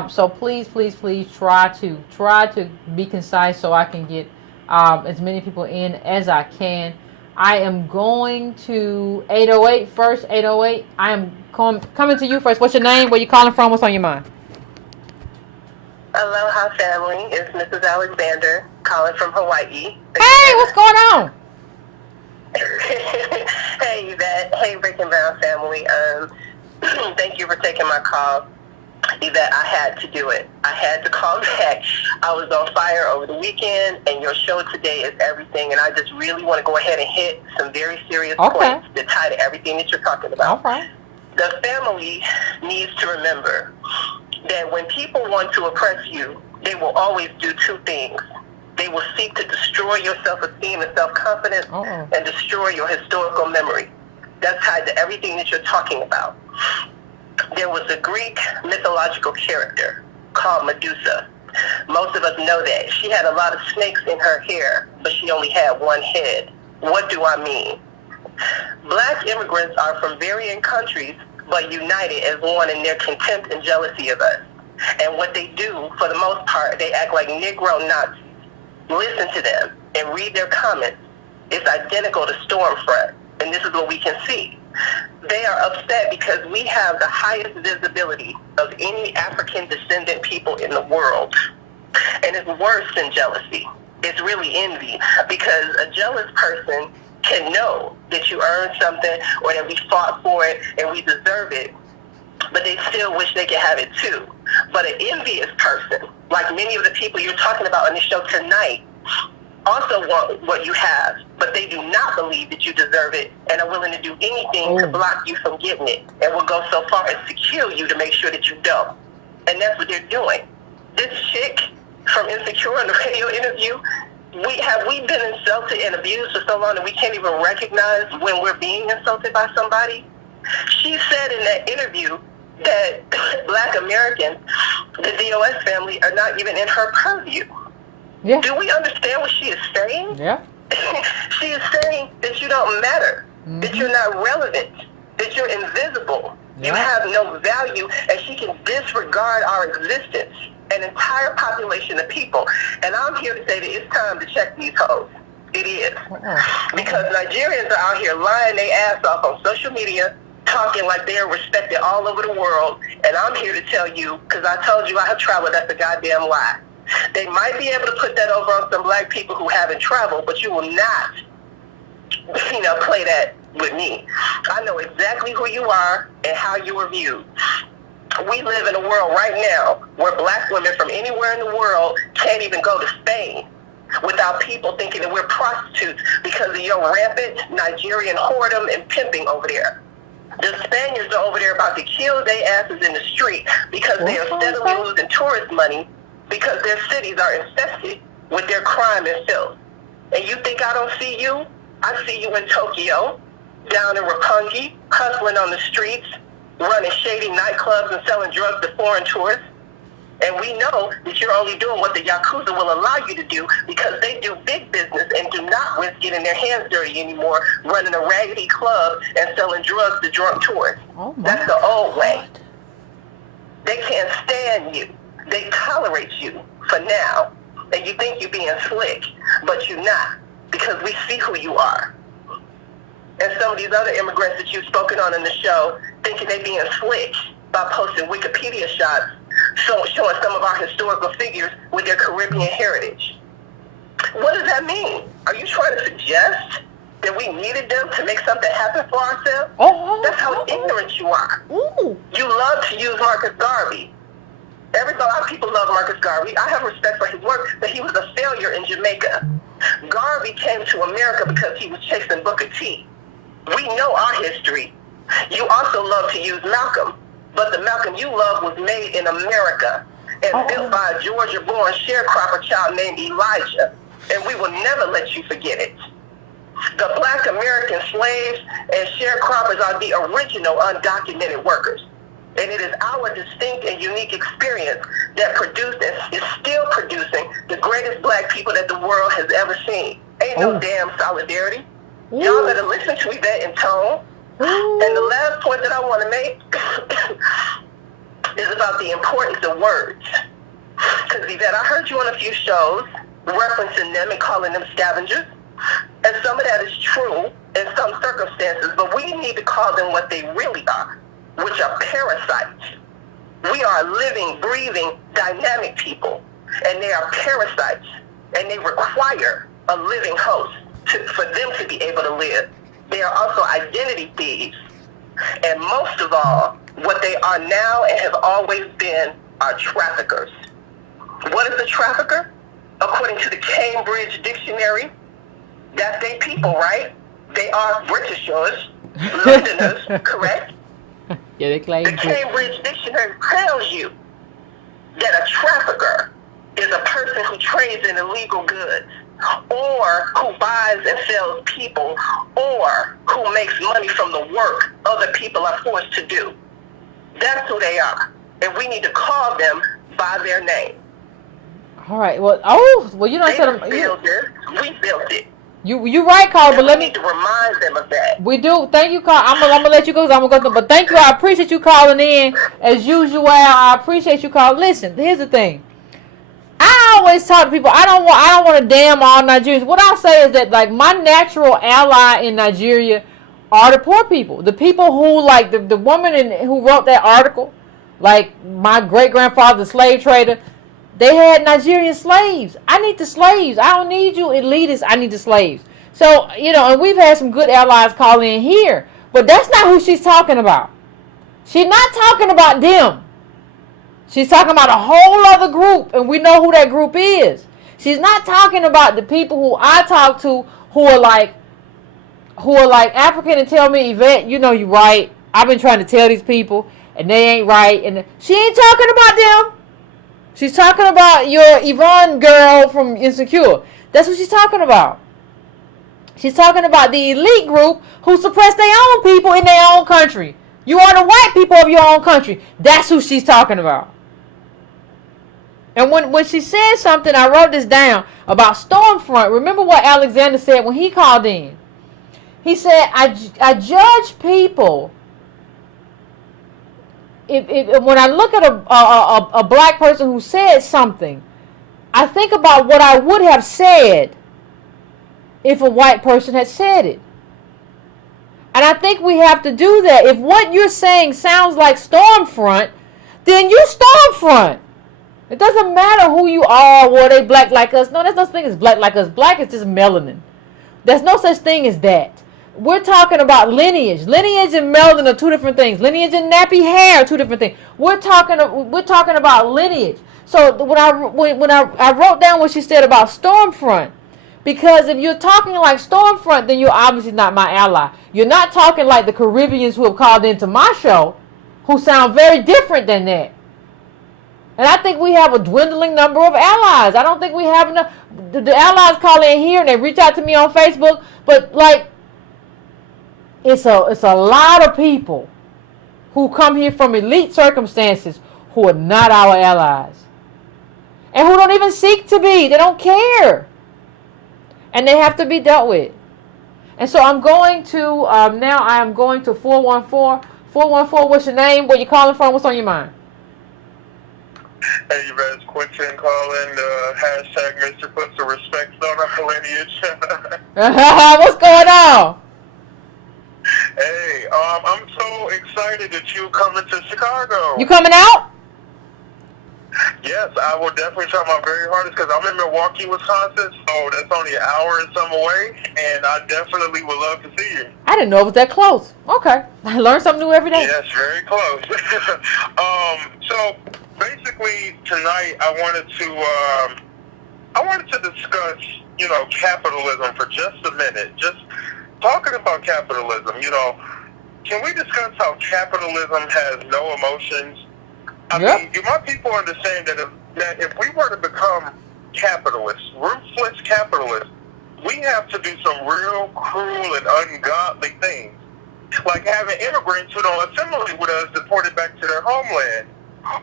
So please, please, please try to be concise so I can get as many people in as I can. I am going to 808 first. 808. I am coming to you first. What's your name? Where you calling from? What's on your mind? Aloha family. It's Mrs. Alexander calling from Hawaii. Hey, what's going on? Hey Yvette. Hey Breaking Brown family. Thank you for taking my call. Yvette, I had to do it. I had to call back. I was on fire over the weekend, and your show today is everything, and I just really want to go ahead and hit some very serious points that tie to everything that you're talking about. Okay. The family needs to remember that when people want to oppress you, they will always do two things. They will seek to destroy your self-esteem and self-confidence and destroy your historical memory. That's tied to everything that you're talking about. There was a Greek mythological character called Medusa. Most of us know that. She had a lot of snakes in her hair, but she only had one head. What do I mean? Black immigrants are from varying countries, but united as one in their contempt and jealousy of us. And what they do, for the most part, they act like Negro Nazis. Listen to them and read their comments. It's identical to Stormfront, and this is what we can see. They are upset because we have the highest visibility of any African descendant people in the world. And it's worse than jealousy. It's really envy, because a jealous person can know that you earned something or that we fought for it and we deserve it, but they still wish they could have it too. But an envious person, like many of the people you're talking about on the show tonight, also want what you have, but they do not believe that you deserve it and are willing to do anything to block you from getting it, and will go so far as to kill you to make sure that you don't. And that's what they're doing. This chick from Insecure in the radio interview, we been insulted and abused for so long that we can't even recognize when we're being insulted by somebody? She said in that interview that Black Americans, the DOS family, are not even in her purview. Yeah. Do we understand what she is saying? Yeah. She is saying that you don't matter, that you're not relevant, that you're invisible. Yeah. You have no value, and she can disregard our existence, an entire population of people. And I'm here to say that it's time to check these hoes. It is. Because Nigerians are out here lying their ass off on social media, talking like they are respected all over the world. And I'm here to tell you, because I told you I have traveled, that's a goddamn lie. They might be able to put that over on some black people who haven't traveled, but you will not, play that with me. I know exactly who you are and how you are viewed. We live in a world right now where black women from anywhere in the world can't even go to Spain without people thinking that we're prostitutes because of your rampant Nigerian whoredom and pimping over there. The Spaniards are over there about to kill their asses in the street because they are steadily losing tourist money, because their cities are infested with their crime and filth. And you think I don't see you? I see you in Tokyo, down in Roppongi, hustling on the streets, running shady nightclubs and selling drugs to foreign tourists. And we know that you're only doing what the Yakuza will allow you to do, because they do big business and do not risk getting their hands dirty anymore, running a raggedy club and selling drugs to drunk tourists. That's the old way. They can't stand you. They tolerate you for now, and you think you're being slick, but you're not, because we see who you are. And some of these other immigrants that you've spoken on in the show, thinking they're being slick by posting Wikipedia shots, showing some of our historical figures with their Caribbean heritage. What does that mean? Are you trying to suggest that we needed them to make something happen for ourselves? That's how ignorant you are. You love to use Marcus Garvey. A lot of people love Marcus Garvey. I have respect for his work, but he was a failure in Jamaica. Garvey came to America because he was chasing Booker T. We know our history. You also love to use Malcolm, but the Malcolm you love was made in America and built by a Georgia-born sharecropper child named Elijah, and we will never let you forget it. The black American slaves and sharecroppers are the original undocumented workers. And it is our distinct and unique experience that produced and is still producing the greatest black people that the world has ever seen. Ain't no damn solidarity. Y'all better listen to Yvette and Tone. And the last point that I want to make is about the importance of words. Because Yvette, I heard you on a few shows referencing them and calling them scavengers. And some of that is true in some circumstances, but we need to call them what they really are, which are parasites. We are living, breathing, dynamic people, and they are parasites, and they require a living host for them to be able to live. They are also identity thieves, and most of all, what they are now and have always been are traffickers. What is a trafficker? According to the Cambridge Dictionary, that's they people, right? They are Britishers, Londoners, correct? Yeah, they claim the Cambridge Dictionary tells you that a trafficker is a person who trades in illegal goods, or who buys and sells people, or who makes money from the work other people are forced to do. That's who they are, and we need to call them by their name. All right. Well, you don't say them. We built it. You right, Carl. But let me need to remind them of that. We do. Thank you, Carl. I'm gonna let you go. I'm gonna go. But thank you. I appreciate you calling in as usual. I appreciate you calling. Listen, here's the thing. I always talk to people. I don't want to damn all Nigerians. What I'll say is that like my natural ally in Nigeria are the poor people. The people who like the woman who wrote that article, like my great grandfather, the slave trader. They had Nigerian slaves. I need the slaves. I don't need you elitists. I need the slaves. So, and we've had some good allies call in here. But that's not who she's talking about. She's not talking about them. She's talking about a whole other group. And we know who that group is. She's not talking about the people who I talk to who are like African and tell me, Yvette, you're right. I've been trying to tell these people and they ain't right. And she ain't talking about them. She's talking about your Yvonne girl from Insecure. That's what she's talking about. She's talking about the elite group who suppress their own people in their own country. You are the white people of your own country. That's who she's talking about. And when she said something, I wrote this down about Stormfront. Remember what Alexander said when he called in? He said, I judge people. When I look at a black person who said something, I think about what I would have said if a white person had said it. And I think we have to do that. If what you're saying sounds like Stormfront, then you Stormfront. It doesn't matter who you are, or they black like us. No, there's no such thing as black like us. Black is just melanin. There's no such thing as that. We're talking about lineage. Lineage and melanin are two different things. Lineage and nappy hair are two different things. We're talking about lineage. So when I wrote down what she said about Stormfront, because if you're talking like Stormfront, then you're obviously not my ally. You're not talking like the Caribbeans who have called into my show, who sound very different than that. And I think we have a dwindling number of allies. I don't think we have enough. The allies call in here and they reach out to me on Facebook, but like, it's a lot of people who come here from elite circumstances who are not our allies. And who don't even seek to be. They don't care. And they have to be dealt with. And so I'm going to, now I am going to 414. 414, what's your name? Where you calling from? What's on your mind? Hey, you guys, Quentin calling, hashtag Mr. Put some respect on our lineage. What's going on? Hey, I'm so excited that you coming to Chicago. You coming out? Yes, I will definitely try my very hardest because I'm in Milwaukee, Wisconsin, so that's only an hour and some away, and I definitely would love to see you. I didn't know it was that close. Okay. I learn something new every day. Yes, very close. So basically tonight I wanted to discuss, capitalism for just a minute. Just talking about capitalism, can we discuss how capitalism has no emotions? I mean, do my people understand that if we were to become capitalists, ruthless capitalists, we have to do some real cruel and ungodly things, like having immigrants who don't assimilate with us deported back to their homeland,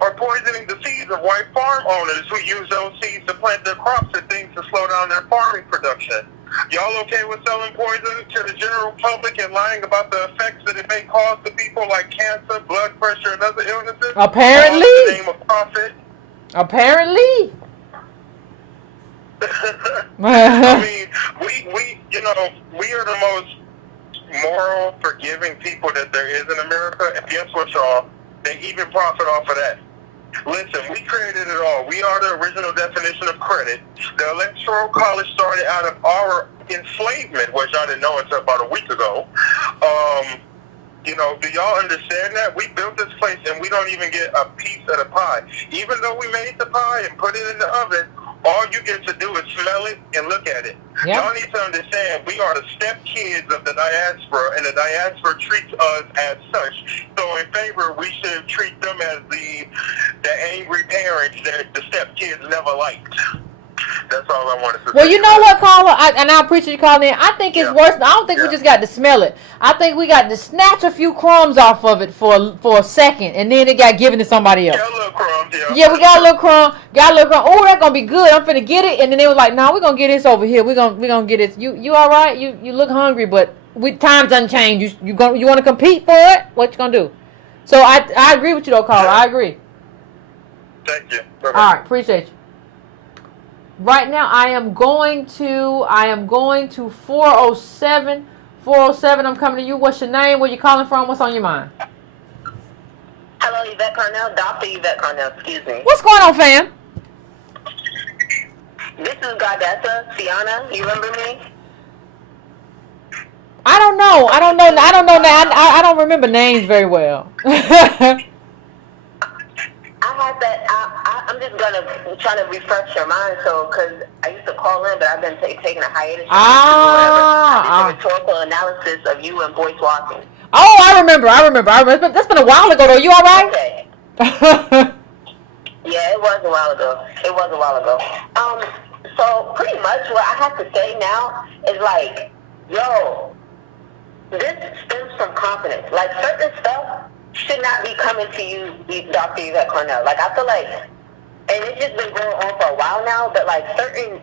or poisoning the seeds of white farm owners who use those seeds to plant their crops and things to slow down their farming production. Y'all okay with selling poison to the general public and lying about the effects that it may cause to people like cancer, blood pressure, and other illnesses? Apparently. All in the name of profit. Apparently. I mean, we are the most moral, forgiving people that there is in America. And guess what, y'all? They even profit off of that. Listen, we created it all. We are the original definition of credit. The Electoral College started out of our enslavement, which I didn't know until about a week ago. Do y'all understand that? We built this place and we don't even get a piece of the pie. Even though we made the pie and put it in the oven, all you get to do is smell it and look at it. Yep. Y'all need to understand, we are the stepkids of the diaspora, and the diaspora treats us as such. So in favor, we should treat them as the angry parents that the stepkids never liked. That's all I wanted to say. Well, you know what, caller? And I appreciate you calling in. I think it's worse. I don't think we just got to smell it. I think we got to snatch a few crumbs off of it for a second, and then it got given to somebody else. Got a little crumbs, yeah, we got a little crumb. Oh, that's gonna be good. I'm finna get it. And then they was like, "No, we're gonna get this over here. We're gonna get it. You all right? You look hungry, but times doesn't change. You want to compete for it? What you gonna do?" So I agree with you though, caller. I agree. Thank you. Bye-bye. All right, appreciate you. Right now, I am going to 407. 407, I'm coming to you. What's your name? Where you calling from? What's on your mind? Hello, Yvette Carnell. Dr. Yvette Carnell, excuse me. What's going on, fam? This is Goddessa, Sienna. You remember me? I don't know. I don't remember names very well. I'm just trying to refresh your mind, because I used to call in, but I've been taking a hiatus. I did the rhetorical analysis of you and Boyce Walking. Oh, I remember. That's been a while ago, though. You all right? Okay. Yeah, it was a while ago. So pretty much what I have to say now is like, yo, this stems from confidence. Like, certain stuff should not be coming to you, Dr. Yvette Carnell. Like, I feel like, and it's just been going on for a while now, but like certain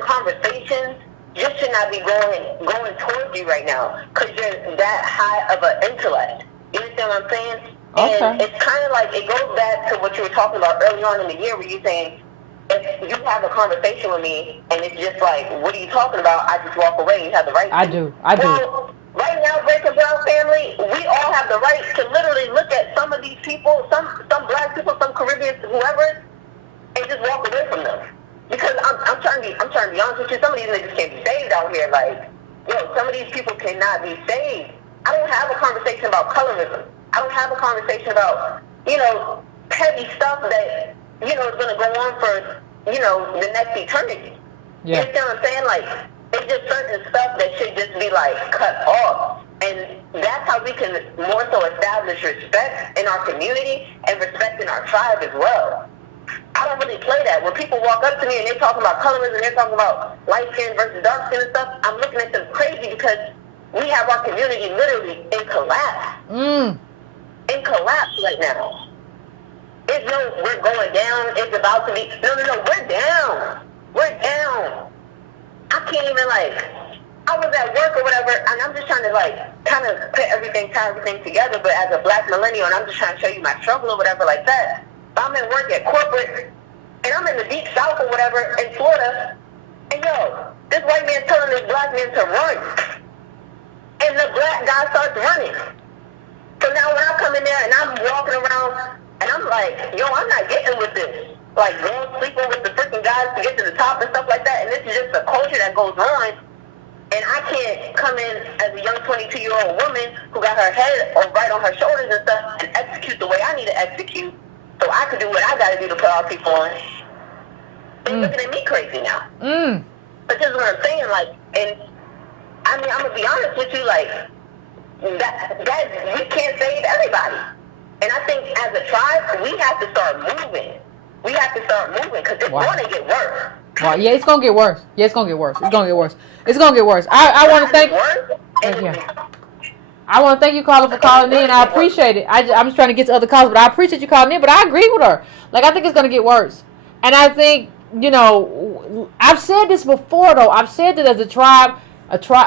conversations just should not be going towards you right now, because you're that high of an intellect. You understand what I'm saying? Okay. And it's kind of like, it goes back to what you were talking about early on in the year, where you're saying, if you have a conversation with me and it's just like, what are you talking about? I just walk away. You have the right to. I do. Well, right now, Breaking Brown family, we all have the right to literally look at some of these people, some black people, some Caribbeans, whoever, and just walk away from them. Because I'm trying to be honest with you, some of these niggas can't be saved out here. Like, yo, some of these people cannot be saved. I don't have a conversation about colorism. I don't have a conversation about, petty stuff that, is going to go on for, the next eternity. Yeah. You understand what I'm saying? Like, it's just certain stuff that should just be, like, cut off. And that's how we can more so establish respect in our community and respect in our tribe as well. I don't really play that. When people walk up to me and they're talking about colorism, they're talking about light skin versus dark skin and stuff, I'm looking at them crazy, because we have our community literally in collapse. In collapse right now. It's no, we're going down, it's about to be, no, we're down. We're down. I can't even, I was at work or whatever, and I'm just trying to, kind of tie everything together, but as a black millennial, and I'm just trying to show you my struggle or whatever like that. I'm at work at corporate, and I'm in the deep south or whatever in Florida, and yo, this white man telling this black man to run, and the black guy starts running. So now when I come in there and I'm walking around, and I'm like, yo, I'm not getting with this. Like, girls sleeping with the freaking guys to get to the top and stuff like that, and this is just the culture that goes on. And I can't come in as a young 22-year-old woman who got her head right on her shoulders and stuff and execute the way I need to execute, so I can do what I got to do to put our people on. They're looking at me crazy now. But this is what I'm saying, and I mean, I'm going to be honest with you, that we can't save everybody. And I think as a tribe, we have to start moving. We have to start moving, because it's going to get worse. Well, yeah, it's gonna get worse. Yeah, it's gonna get worse. It's gonna get worse. It's gonna get worse. I want to thank. I want to thank you, caller, for calling in. I appreciate it. I'm just trying to get to other callers, but I appreciate you calling in. But I agree with her. Like, I think it's gonna get worse, and I think, you know, I've said this before though. I've said that as a tribe,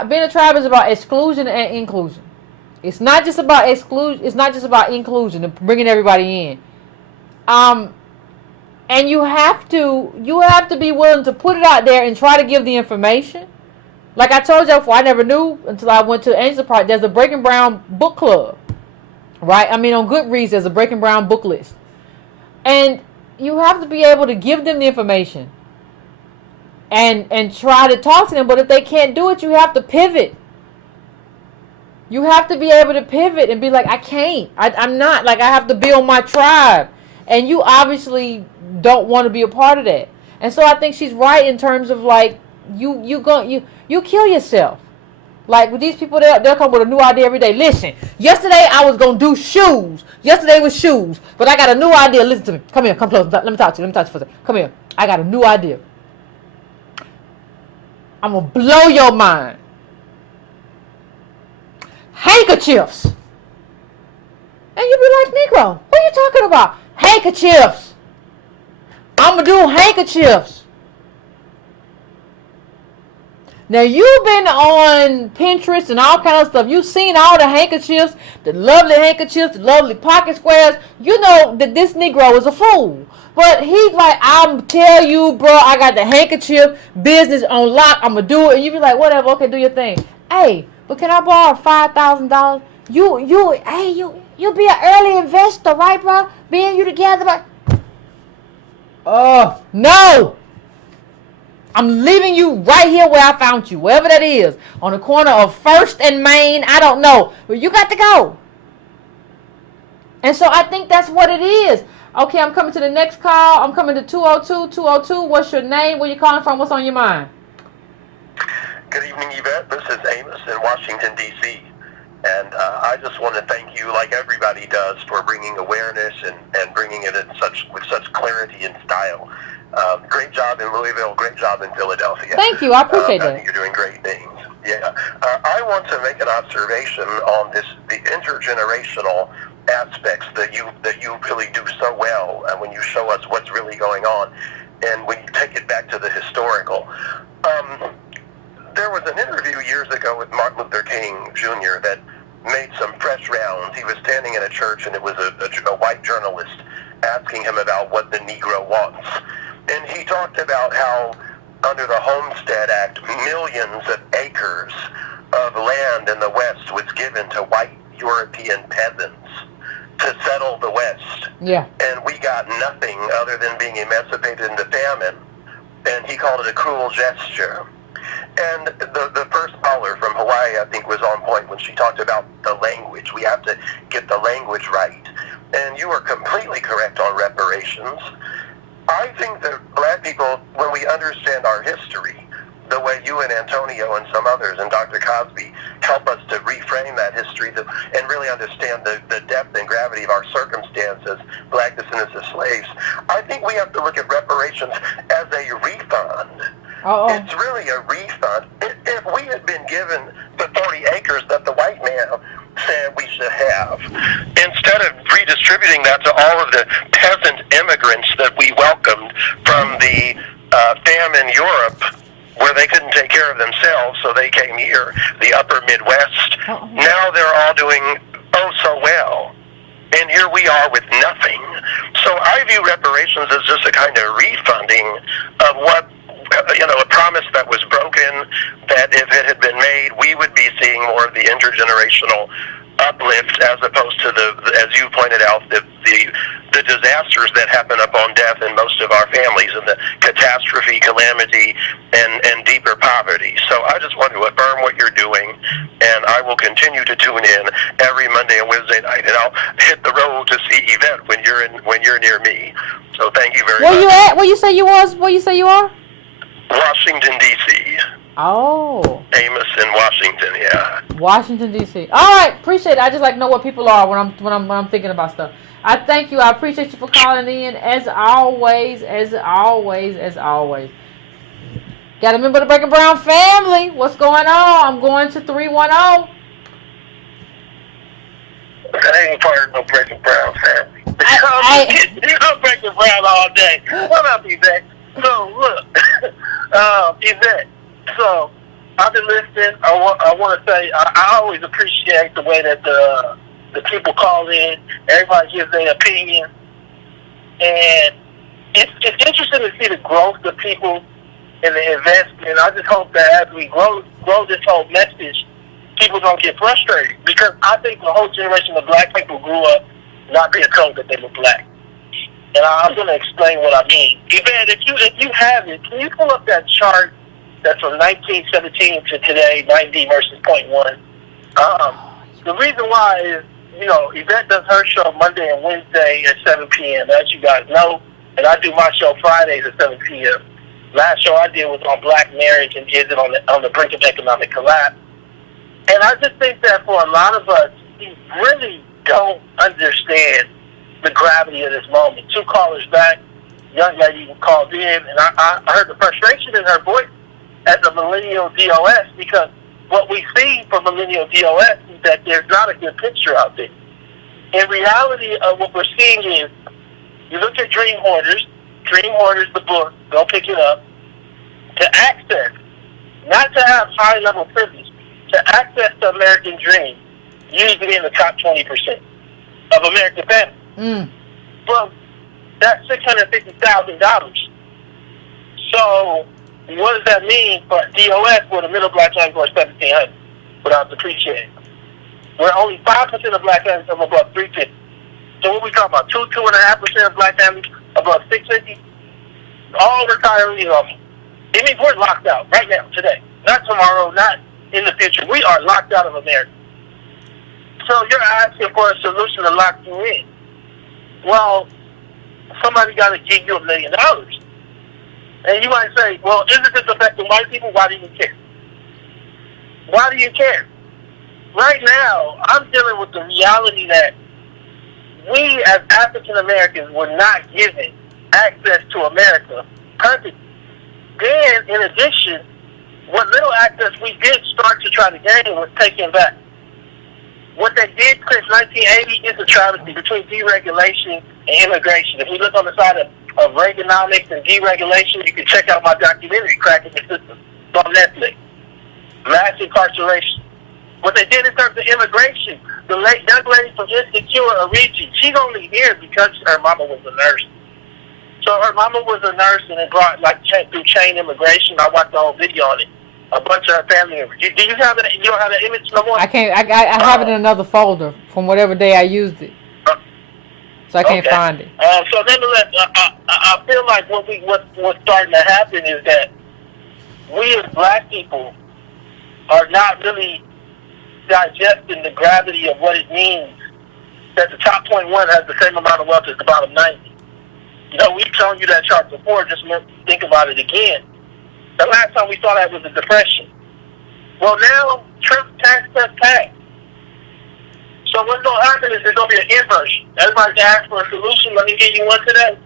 being a tribe is about exclusion and inclusion. It's not just about exclusion. It's not just about inclusion and bringing everybody in. And you have to be willing to put it out there and try to give the information. Like I told you before, I never knew until I went to Angela Park. There's a Breaking Brown book club, right? I mean, on Goodreads, there's a Breaking Brown book list, and you have to be able to give them the information and try to talk to them. But if they can't do it, you have to pivot. You have to be able to pivot and be like, I can't. I'm not. Like, I have to build my tribe. And you obviously don't want to be a part of that. And so I think she's right in terms of, like, you kill yourself. Like, with these people, they'll come with a new idea every day. Listen, yesterday I was going to do shoes. Yesterday was shoes. But I got a new idea. Listen to me. Come here. Come close. Let me talk to you. For a second. Come here. I got a new idea. I'm going to blow your mind. Handkerchiefs. And you be like, Negro, what are you talking about? Handkerchiefs. I'm going to do handkerchiefs. Now, you've been on Pinterest and all kinds of stuff. You've seen all the handkerchiefs, the lovely pocket squares. You know that this Negro is a fool. But he's like, I'm tell you, bro, I got the handkerchief business on lock. I'm going to do it. And you be like, whatever, okay, do your thing. Hey, but can I borrow $5,000? You be an early investor, right, bro? Being you together, but no. I'm leaving you right here where I found you, wherever that is, on the corner of 1st and Main. I don't know, but you got to go. And so I think that's what it is. Okay, I'm coming to the next call. I'm coming to 202. What's your name? Where you calling from? What's on your mind? Good evening, Yvette. This is Amos in Washington, D.C. And I just want to thank you, like everybody does, for bringing awareness and bringing it with such clarity and style. Great job in Louisville. Great job in Philadelphia. Thank you. I appreciate that. I think you're doing great things. Yeah. I want to make an observation on the intergenerational aspects that you really do so well, and when you show us what's really going on, and when you take it back to the historical. There was an interview years ago with Martin Luther King Jr. that made some fresh rounds. He was standing in a church, and it was a white journalist asking him about what the Negro wants. And he talked about how, under the Homestead Act, millions of acres of land in the West was given to white European peasants to settle the West. Yeah. And we got nothing other than being emancipated into famine. And he called it a cruel gesture. And the first caller from Hawaii, I think, was on point when she talked about the language. We have to get the language right. And you are completely correct on reparations. I think that black people, when we understand our history, the way you and Antonio and some others and Dr. Cosby help us to reframe that history and really understand the depth and gravity of our circumstances, black descendants of slaves, I think we have to look at reparations as a refund. Uh-oh. It's really a refund. If we had been given the 40 acres that the white man said we should have, instead of redistributing that to all of the peasant immigrants that we welcomed from the famine Europe, where they couldn't take care of themselves, so they came here, the upper Midwest. Uh-oh. Now they're all doing oh so well. And here we are with nothing. So I view reparations as just a kind of refunding of what, a promise that was broken, that if it had been made, we would be seeing more of the intergenerational uplift as opposed to as you pointed out, the disasters that happen upon death in most of our families, and the catastrophe, calamity, and deeper poverty. So I just want to affirm what you're doing, and I will continue to tune in every Monday and Wednesday night, and I'll hit the road to see Yvette when you're near me. So thank you very much. Where you at? Where you say you was? Where you say you are? Washington, D.C. Oh. Amos in Washington, yeah. Washington, D.C. All right, appreciate it. I just like know what people are when I'm thinking about stuff. I thank you. I appreciate you for calling in. As always. Got a member of the Breaking Brown family. What's going on? I'm going to 310. I ain't part of no Breaking Brown family. I I'm Breaking Brown all day. What up, Yvette? So, look, Yvette, so I've been listening. I want to say I always appreciate the way that the people call in. Everybody gives their opinion. And it's interesting to see the growth of people in the investment. I just hope that as we grow this whole message, people don't get frustrated, because I think the whole generation of black people grew up not being told that they were black. And I'm going to explain what I mean. Yvette, if you have it, can you pull up that chart that's from 1917 to today, 90 versus 0.1? The reason why is, Yvette does her show Monday and Wednesday at 7 p.m., as you guys know, and I do my show Fridays at 7 p.m. Last show I did was on black marriage and is it on the brink of economic collapse. And I just think that for a lot of us, we really don't understand the gravity of this moment. 2 callers back, young lady called in, and I heard the frustration in her voice as a millennial DOS, because what we see from millennial DOS is that there's not a good picture out there. In reality, what we're seeing is, you look at Dream Hoarders, the book, go pick it up, to access, not to have high-level privilege, to access the American dream, you need to be in the top 20% of American families. Well, that's $650,000. So, what does that mean for DOS, where the middle black families are $1,700 without depreciating? Where only 5% of black families are above $350. So what we talking about? 2.5% of black families above $650? All retirees are. It means we're locked out right now, today. Not tomorrow, not in the future. We are locked out of America. So you're asking for a solution to lock you in. Well, somebody got to give you $1 million. And you might say, well, isn't this affecting white people? Why do you care? Why do you care? Right now, I'm dealing with the reality that we as African Americans were not given access to America perfectly. Then, in addition, what little access we did start to try to gain was taken back. What they did since 1980 is a travesty between deregulation and immigration. If we look on the side of Reaganomics and deregulation, you can check out my documentary, Cracking the System. It's on Netflix. Mass incarceration. What they did in terms of immigration, the young lady from Insecure, Origi, she's only here because her mama was a nurse. So her mama was a nurse, and it brought, through chain immigration. I watched the whole video on it. A bunch of her family members. Do you have that? You don't have that image no more? I can't. I have it in another folder from whatever day I used it, so I can't find it. So nonetheless, I feel like what's starting to happen is that we as black people are not really digesting the gravity of what it means that the top 0.1 has the same amount of wealth as the bottom 90. We've shown you that chart before. Just think about it again. The last time we saw that was the Depression. Well, now, Trump tax cuts passed. So what's going to happen is there's going to be an inversion. Everybody's asking for a solution. Let me give you one today.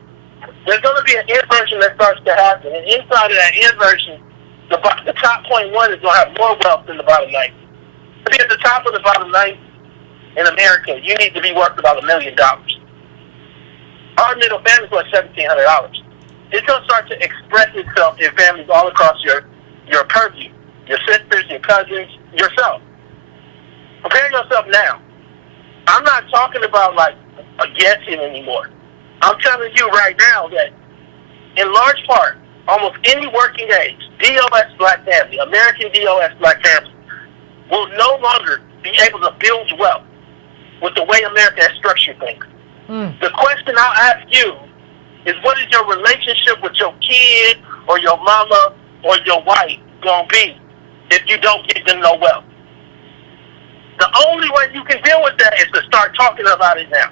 There's going to be an inversion that starts to happen. And inside of that inversion, the top 0.1 is going to have more wealth than the bottom 90. To be at the top of the bottom 90 in America, you need to be worth about $1 million. Our middle family's worth $1,700. It's going to start to express itself in families all across your purview. Your sisters, your cousins, yourself. Prepare yourself now. I'm not talking about a guessing anymore. I'm telling you right now that in large part, almost any working age, DOS black family, American DOS black family, will no longer be able to build wealth with the way America has structured things. The question I'll ask you is, what is your relationship with your kid or your mama or your wife going to be if you don't give them no wealth? The only way you can deal with that is to start talking about it now.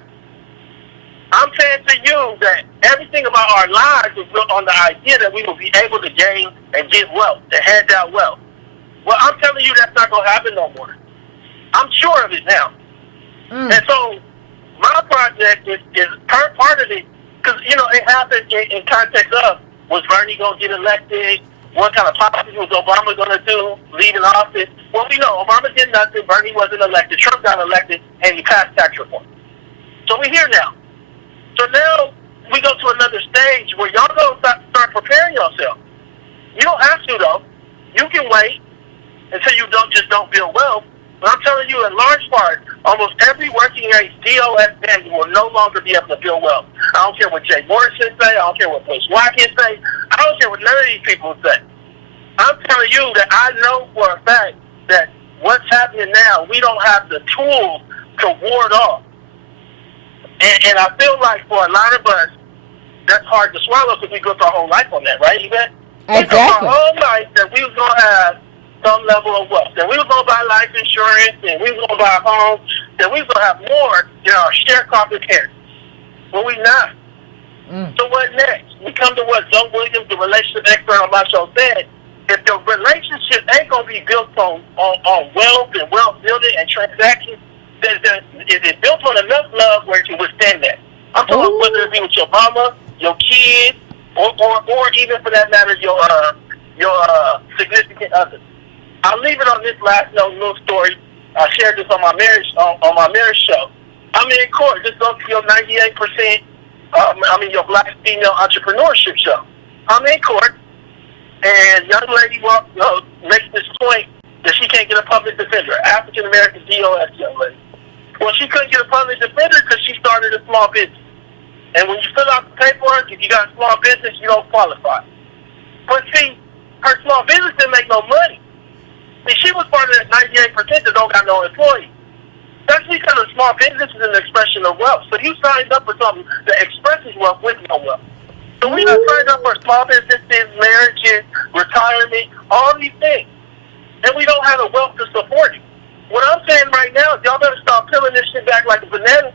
I'm saying to you that everything about our lives is built on the idea that we will be able to gain and give wealth, to hand out wealth. Well, I'm telling you that's not going to happen no more. I'm sure of it now. And so my project is part of it, because, it happened in context of, was Bernie going to get elected? what kind of policies was Obama going to do leaving office? Well, we know Obama did nothing. Bernie wasn't elected. Trump got elected, and he passed tax reform. So we're here now. So now we go to another stage where y'all go start preparing yourself. You don't have to, though. You can wait until you don't build wealth. But I'm telling you, in large part, almost every working age DOS family will no longer be able to build wealth. I don't care what Jay Morrison say. I don't care what Bush Watkins say. I don't care what none of these people say. I'm telling you that I know for a fact that what's happening now, we don't have the tools to ward off. And I feel like for a lot of us, that's hard to swallow because we built our whole life on that, right, Yvette? Exactly. We built our whole life that we was going to have some level of wealth, that we was going to buy life insurance, and we was going to buy a home, that we was going to have more than our sharecropping parents. But we not. So what next? We come to what Joe Williams, the relationship expert on my show, said. If the relationship ain't going to be built on wealth and wealth building and transactions, then is it built on enough love where it can withstand that? I'm talking about whether it be with your mama, your kids, or even for that matter, your significant other. I'll leave it on this last little story. I shared this on my marriage show. I'm in court. This goes to your 98%. Your black female entrepreneurship show. I'm in court, and young lady makes this point that she can't get a public defender. African American DOS young lady. Well, she couldn't get a public defender because she started a small business. And when you fill out the paperwork, if you got a small business, you don't qualify. But see, her small business didn't make no money. See, she was part of that 98% that don't got no employees. That's because a small business is an expression of wealth. So you signed up for something that expresses wealth with no wealth. So we done signed up for small businesses, marriages, retirement, all these things. And we don't have the wealth to support it. What I'm saying right now is y'all better start peeling this shit back like a banana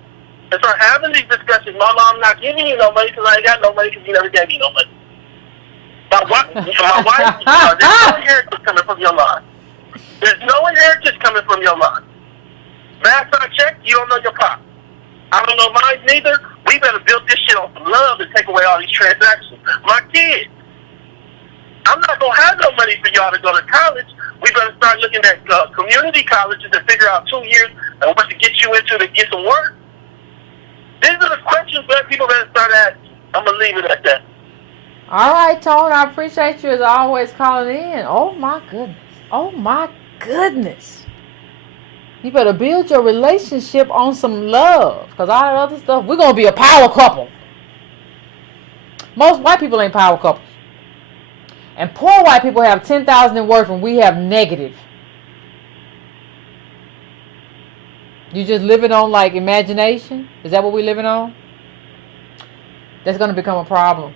and start having these discussions. Mama, I'm not giving you no money because I ain't got no money because you never gave me no money. My wife, there's no inheritance coming from your line. There's no inheritance coming from your line. Last I checked, you don't know your pop. I don't know mine neither. We better build this shit on some love and take away all these transactions. My kids, I'm not going to have no money for y'all to go to college. We better start looking at community colleges and figure out 2 years and what to get you into to get some work. These are the questions that people better start asking. I'm going to leave it at that. All right, Tone, I appreciate you as always calling in. Oh, my goodness. Oh, my goodness. You better build your relationship on some love. Because all that other stuff, we're going to be a power couple. Most white people ain't power couples. And poor white people have 10,000 in worth and we have negative. You just living on like imagination? Is that what we're living on? That's going to become a problem.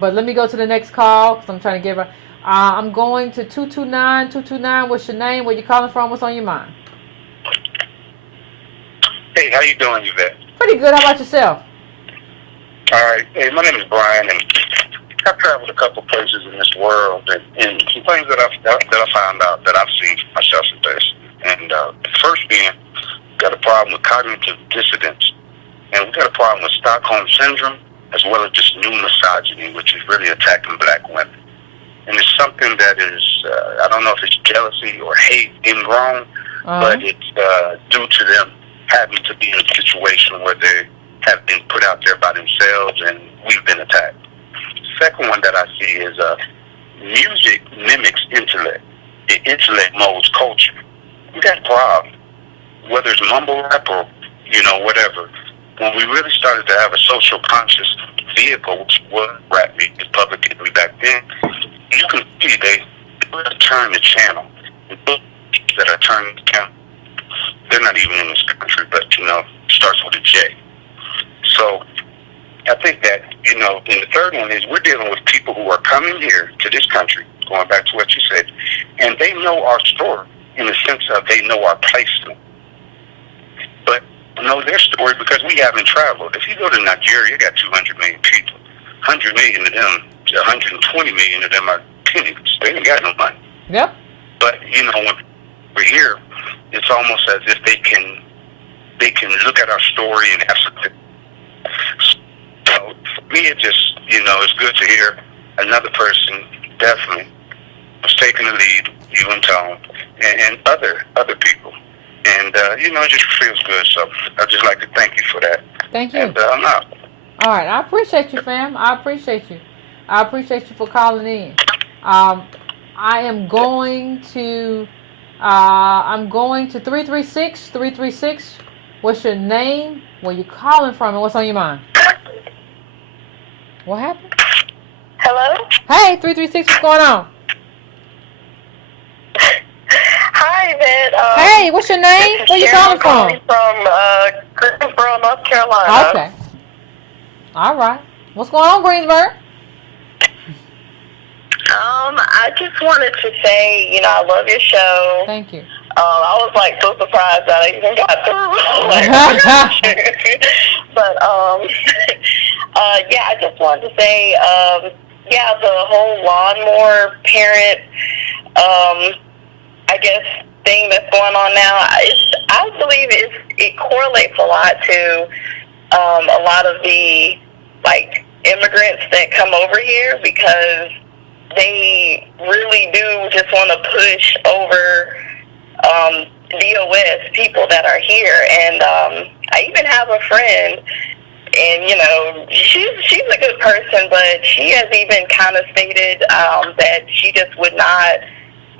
But let me go to the next call because I'm trying to give her. I'm going to 229. 229, what's your name? Where you calling from? What's on your mind? Hey, how you doing, Yvette? Pretty good. How about yourself? All right. Hey, my name is Brian, and I've traveled a couple places in this world, and some things that I found out that I've seen myself in this. And the first being, we've got a problem with cognitive dissonance, and we've got a problem with Stockholm Syndrome, as well as just new misogyny, which is really attacking black women. And it's something that is, I don't know if it's jealousy or hate ingrown, but it's due to them having to be in a situation where they have been put out there by themselves and we've been attacked. Second one that I see is music mimics intellect. Intellect molds culture. We got a problem, whether it's mumble rap or, whatever. When we really started to have a social conscious vehicle, which was rap music publicly back then, you can see they turn the channel. The books that are turning the channel, they're not even in this country, but, starts with a J. So I think that, and the third one is we're dealing with people who are coming here to this country, going back to what you said, and they know our story in the sense of they know our placement. But know their story because we haven't traveled. If you go to Nigeria, you got 200 million people. 100 million of them, 120 million of them are penniless. They ain't got no money. Yep. But, when we're here, it's almost as if they can look at our story and have something. So for me, it just, it's good to hear another person definitely was taking the lead, you and Tom, and other people. And, it just feels good. So I'd just like to thank you for that. Thank you. And I'm out. All right. I appreciate you, fam. I appreciate you. I appreciate you for calling in. I am going to 336. 336. What's your name? Where you calling from? And what's on your mind? What happened? Hello? Hey, 336. What's going on? Hi, Yvette. Hey, what's your name? Where you calling from? From Greensboro, North Carolina. Okay. All right. What's going on, Greensboro? I just wanted to say, I love your show. Thank you. I was like so surprised that I even got through. But I just wanted to say, the whole lawnmower parent, I guess thing that's going on now. I believe it correlates a lot to a lot of the immigrants that come over here, because they really do just want to push over DOS people that are here. And I even have a friend, and she's a good person, but she has even kind of stated that she just would not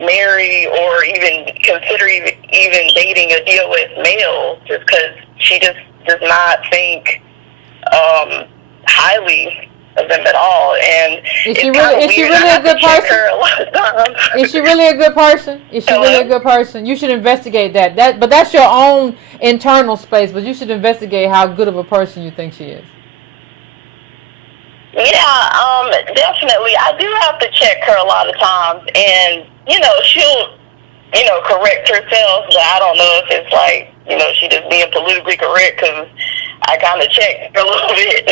marry or even consider even dating a DOS male, just because she just does not think highly of them at all. And is she really a good person? Is she really a good person? Is she really a good person? You should investigate that. But that's your own internal space. But you should investigate how good of a person you think she is. Yeah, definitely. I do have to check her a lot of times, and she'll correct herself. But I don't know if it's she just being politically correct, because I kind of checked her a little bit.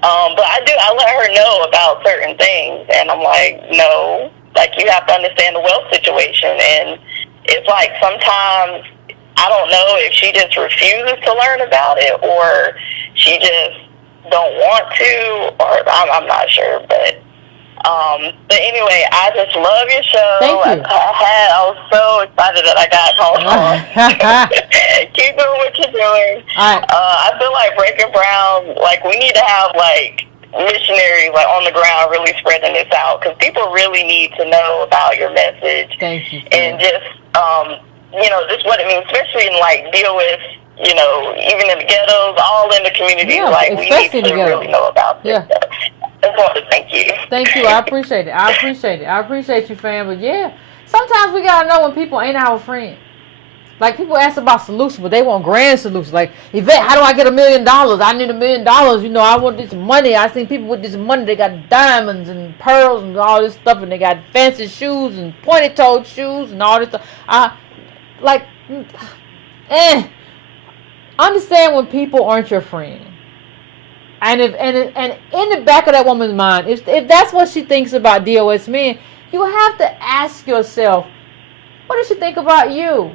But I let her know about certain things, and I'm like, no, you have to understand the wealth situation. And it's sometimes, I don't know if she just refuses to learn about it, or she just don't want to, or I'm not sure. But anyway, I just love your show. Thank you. I was so excited that I got called on. Keep doing what you're doing. All right. I feel like Breaking Brown, we need to have missionaries on the ground really spreading this out, because people really need to know about your message. Thank you. And just just what it means, especially in DOS, even in the ghettos, all in the communities. Yeah, we need to really know about this stuff. I just want to thank you. Thank you. I appreciate it. I appreciate you, fam. But yeah, sometimes we gotta know when people ain't our friend. People ask about solutions, but they want grand solutions. Yvette, how do I get $1 million? I need $1 million. I want this money. I seen people with this money. They got diamonds and pearls and all this stuff, and they got fancy shoes and pointy-toed shoes and all this stuff. Understand when people aren't your friend. And in the back of that woman's mind, if that's what she thinks about DOS men, you have to ask yourself, what does she think about you?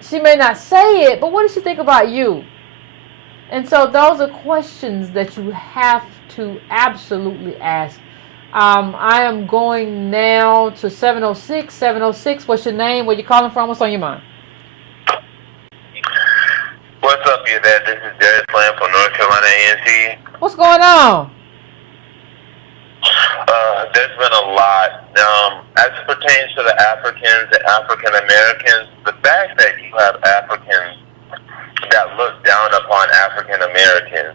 She may not say it, but what does she think about you? And so those are questions that you have to absolutely ask. I am going now to 706. 706, what's your name? Where you calling from? What's on your mind? What's up, Yvette? This is Darius Lamb from North Carolina ANC. What's going on? There's been a lot. As it pertains to the Africans and African Americans, the fact that you have Africans that look down upon African Americans,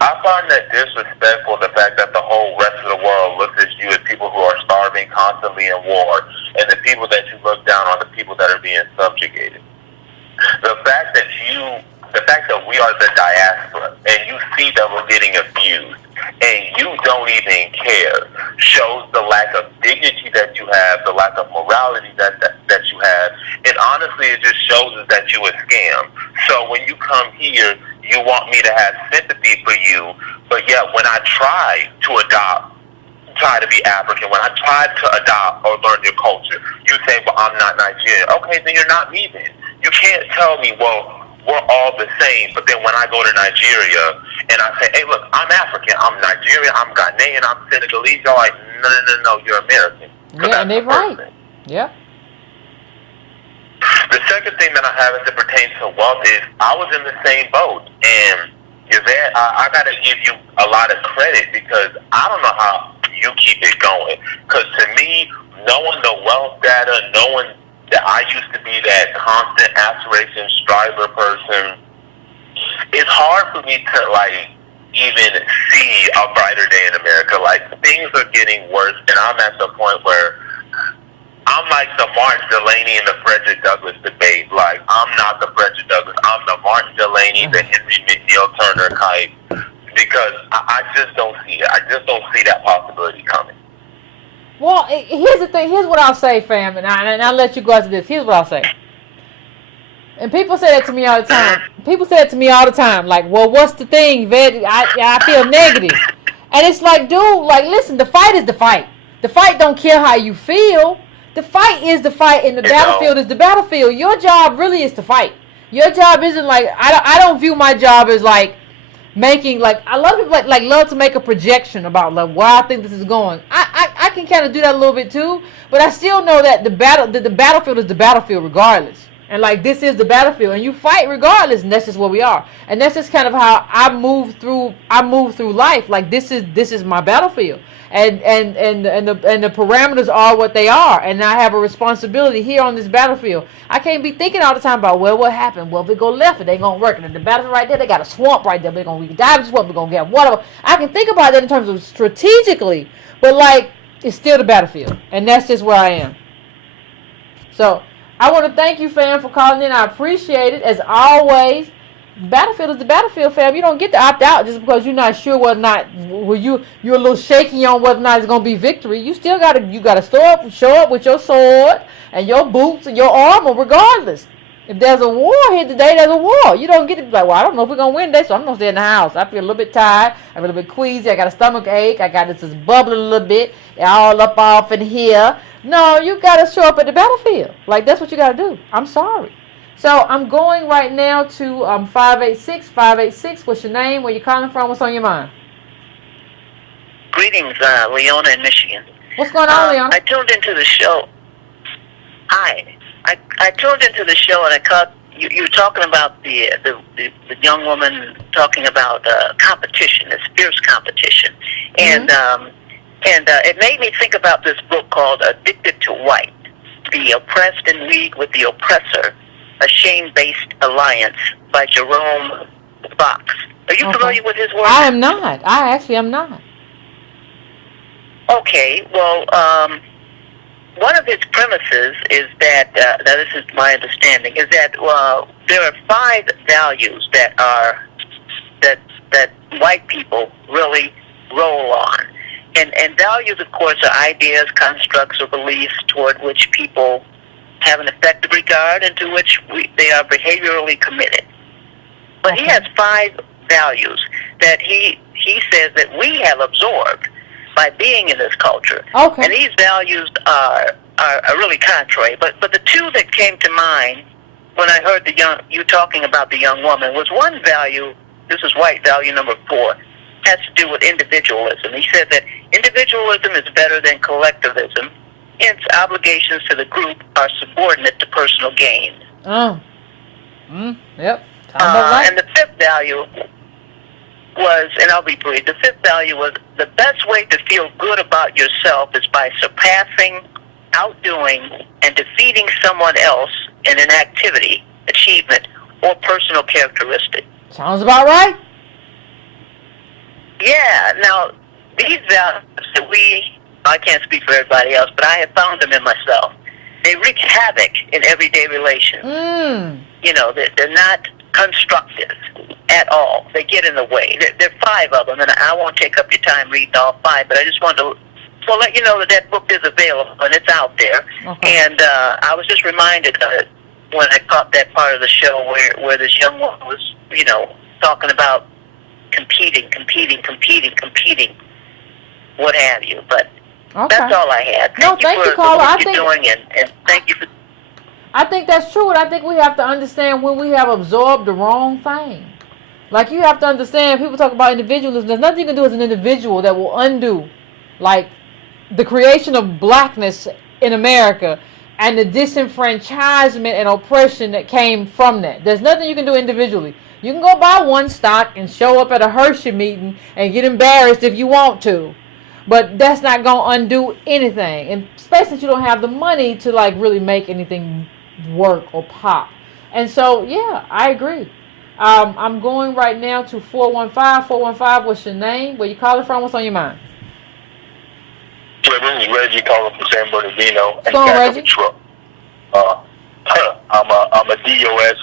I find that disrespectful, the fact that the whole rest of the world looks at you as people who are starving constantly in war, and the people that you look down on the people that are being subjugated. The fact that we are the diaspora, and you see that we're getting abused, and you don't even care, shows the lack of dignity that you have, the lack of morality that you have, and honestly, it just shows us that you a scam. So when you come here, you want me to have sympathy for you, but yet when I try to be African, when I try to adopt or learn your culture, you say, well, I'm not Nigerian. Okay, then you're not me then. You can't tell me, well, we're all the same, but then when I go to Nigeria and I say, hey, look, I'm African, I'm Nigerian, I'm Ghanaian, I'm Senegalese, y'all like, no, you're American. Yeah, and they're right. Yeah. The second thing that I have as it pertains to wealth is I was in the same boat, and Yvette, I got to give you a lot of credit because I don't know how you keep it going. Because to me, knowing the wealth data, knowing that I used to be that constant aspiration striver person, it's hard for me to like even see a brighter day in America. Like things are getting worse, and I'm at the point where I'm like the Martin Delaney and the Frederick Douglass debate. Like, I'm not the Frederick Douglass. I'm the Martin Delaney, the Henry McNeil Turner type. Because I just don't see it. I just don't see that possibility coming. Well, here's the thing. Here's what I'll say, fam. And I'll let you go after this. Here's what I'll say. And people say that to me all the time. People say it to me all the time. Like, well, what's the thing, Yvette? I feel negative. And it's like, dude, like, listen, the fight is the fight. The fight don't care how you feel. The fight is the fight, and the battlefield is the battlefield. Your job really is to fight. Your job isn't like, I don't view my job as like making, like, a lot of people like love to make a projection about like where I think this is going. I can kind of do that a little bit too, but I still know that the battlefield is the battlefield regardless. And like, this is the battlefield, and you fight regardless, and that's just where we are. And that's just kind of how I move through life. Like, this is my battlefield. And the parameters are what they are, and I have a responsibility here on this battlefield. I can't be thinking all the time about, well, what happened? Well, if it go left, it ain't gonna work. And the battlefield right there, they got a swamp right there. We can dive in the swamp. We're gonna get whatever. I can think about that in terms of strategically, but like, it's still the battlefield, and that's just where I am. So I want to thank you, fam, for calling in. I appreciate it as always. Battlefield is the battlefield, fam. You don't get to opt out just because you're not sure whether or not, you're a little shaky on whether or not it's gonna be victory. You still gotta show up with your sword and your boots and your armor, regardless. If there's a war here today, there's a war. You don't get to be like, well, I don't know if we're gonna win today, so I'm gonna stay in the house. I feel a little bit tired. I'm a little bit queasy. I got a stomach ache. I got this is bubbling a little bit, all up off in here. No, you gotta show up at the battlefield. Like, that's what you gotta do. I'm sorry. So I'm going right now to 586. 586. What's your name? Where you calling from? What's on your mind? Greetings, Leona in Michigan. What's going on, Leona? I tuned into the show. Hi. I tuned into the show and I caught you were talking about the young woman talking about competition, this fierce competition, and it made me think about this book called Addicted to White: The Oppressed in League with the Oppressor, a Shame-Based Alliance by Jerome Fox. Are you familiar with his work? I am not. I actually am not. Okay, well, one of his premises is that, now this is my understanding, is that there are 5 values that white people really roll on. And values, of course, are ideas, constructs, or beliefs toward which people have an effective regard and to which they are behaviorally committed. But he has 5 values that he says that we have absorbed by being in this culture. Okay. And these values are really contrary. But the 2 that came to mind when I heard you talking about the young woman was one value, this is white value number 4, has to do with individualism. He said that individualism is better than collectivism. Hence, obligations to the group are subordinate to personal gain. Oh. Yep. Right. And the 5th value was, and I'll be brief, the 5th value was the best way to feel good about yourself is by surpassing, outdoing, and defeating someone else in an activity, achievement, or personal characteristic. Sounds about right. Yeah, now, these values that I can't speak for everybody else, but I have found them in myself. They wreak havoc in everyday relations. You know, they're not constructive at all. They get in the way. There are 5 of them, and I won't take up your time reading all 5, but I just wanted to let you know that book is available, and it's out there. Okay. And I was just reminded of it when I caught that part of the show where this young woman was, talking about competing, what have you. But that's all I had. Thank you, caller. What you're doing, and thank you for... I think that's true, and I think we have to understand when we have absorbed the wrong thing. Like, you have to understand, people talk about individualism. There's nothing you can do as an individual that will undo, like, the creation of blackness in America and the disenfranchisement and oppression that came from that. There's nothing you can do individually. You can go buy one stock and show up at a Hershey meeting and get embarrassed if you want to. But that's not going to undo anything. And especially since you don't have the money to, like, really make anything work or pop. And so, yeah, I agree. I'm going right now to 415. 415, what's your name? Where you calling from? What's on your mind? Yeah, this is Reggie calling from San Bernardino. What's going on, Reggie? Truck. I'm a DOS.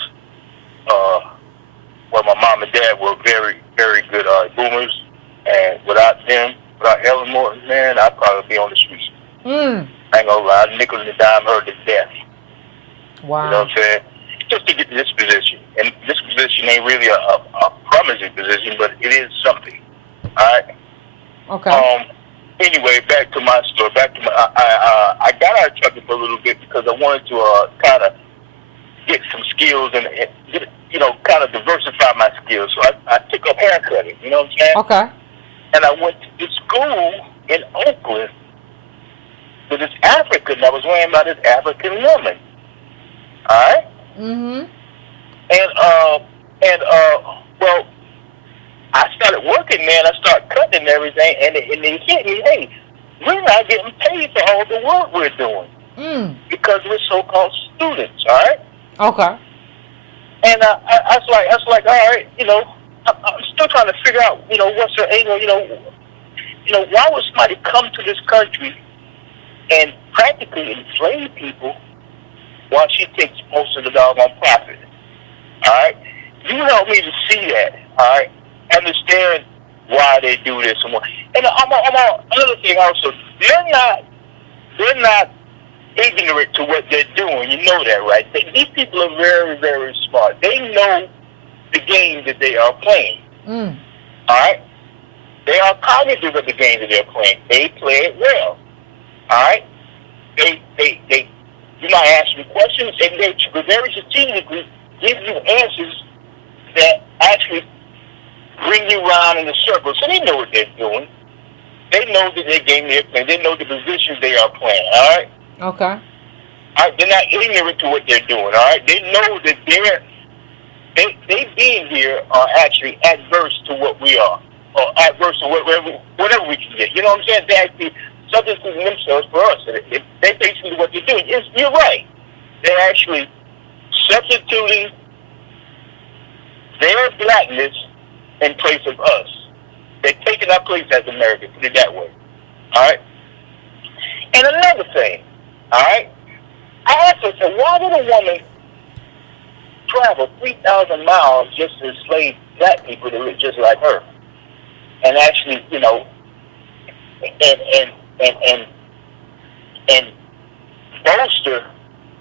Well, my mom and dad were very, very good boomers, and without them, without Ellen Morton, man, I'd probably be on the streets. I ain't gonna lie, nickel and a dime hurt to death. Wow. You know what I'm saying? Just to get to this position, and this position ain't really a promising position, but it is something. All right. Okay. Anyway, back to my story. I got out of trucking for a little bit because I wanted to kind of get some skills and get, kind of diversify my skills. So I took up haircutting. You know what I'm saying? Okay. And I went to school in Oakland with this African that was wearing by this African woman. All right. Mhm. Well, I started working, man. I started cutting and everything, and they hit me, hey, we're not getting paid for all the work we're doing because we're so-called students, all right? Okay. And I was like, all right, I'm still trying to figure out, what's the angle, why would somebody come to this country and practically enslave people while she takes most of the doggone profit, all right? You help me to see that, all right? Understand why they do this and what. And another thing also, they're not ignorant to what they're doing. You know that, right? These people are very, very smart. They know the game that they are playing. All right? They are cognitive of the game that they're playing. They play it well. All right? You might ask me questions, and they very strategically give you answers that actually bring you around in a circle. So they know what they're doing. They know that their game they're playing. They know the positions they are playing. All right? Okay. All right? They're not ignorant to what they're doing. All right? They know that they being here are actually adverse to what we are, or adverse to whatever we can get. You know what I'm saying? They actually substituting themselves for us. They basically what they're doing. You're right. They're actually substituting their blackness in place of us. They're taking our place as Americans, put it that way. All right? And another thing, all right? I asked her, so why would a woman travel 3,000 miles just to enslave black people that look just like her? And actually, and bolster,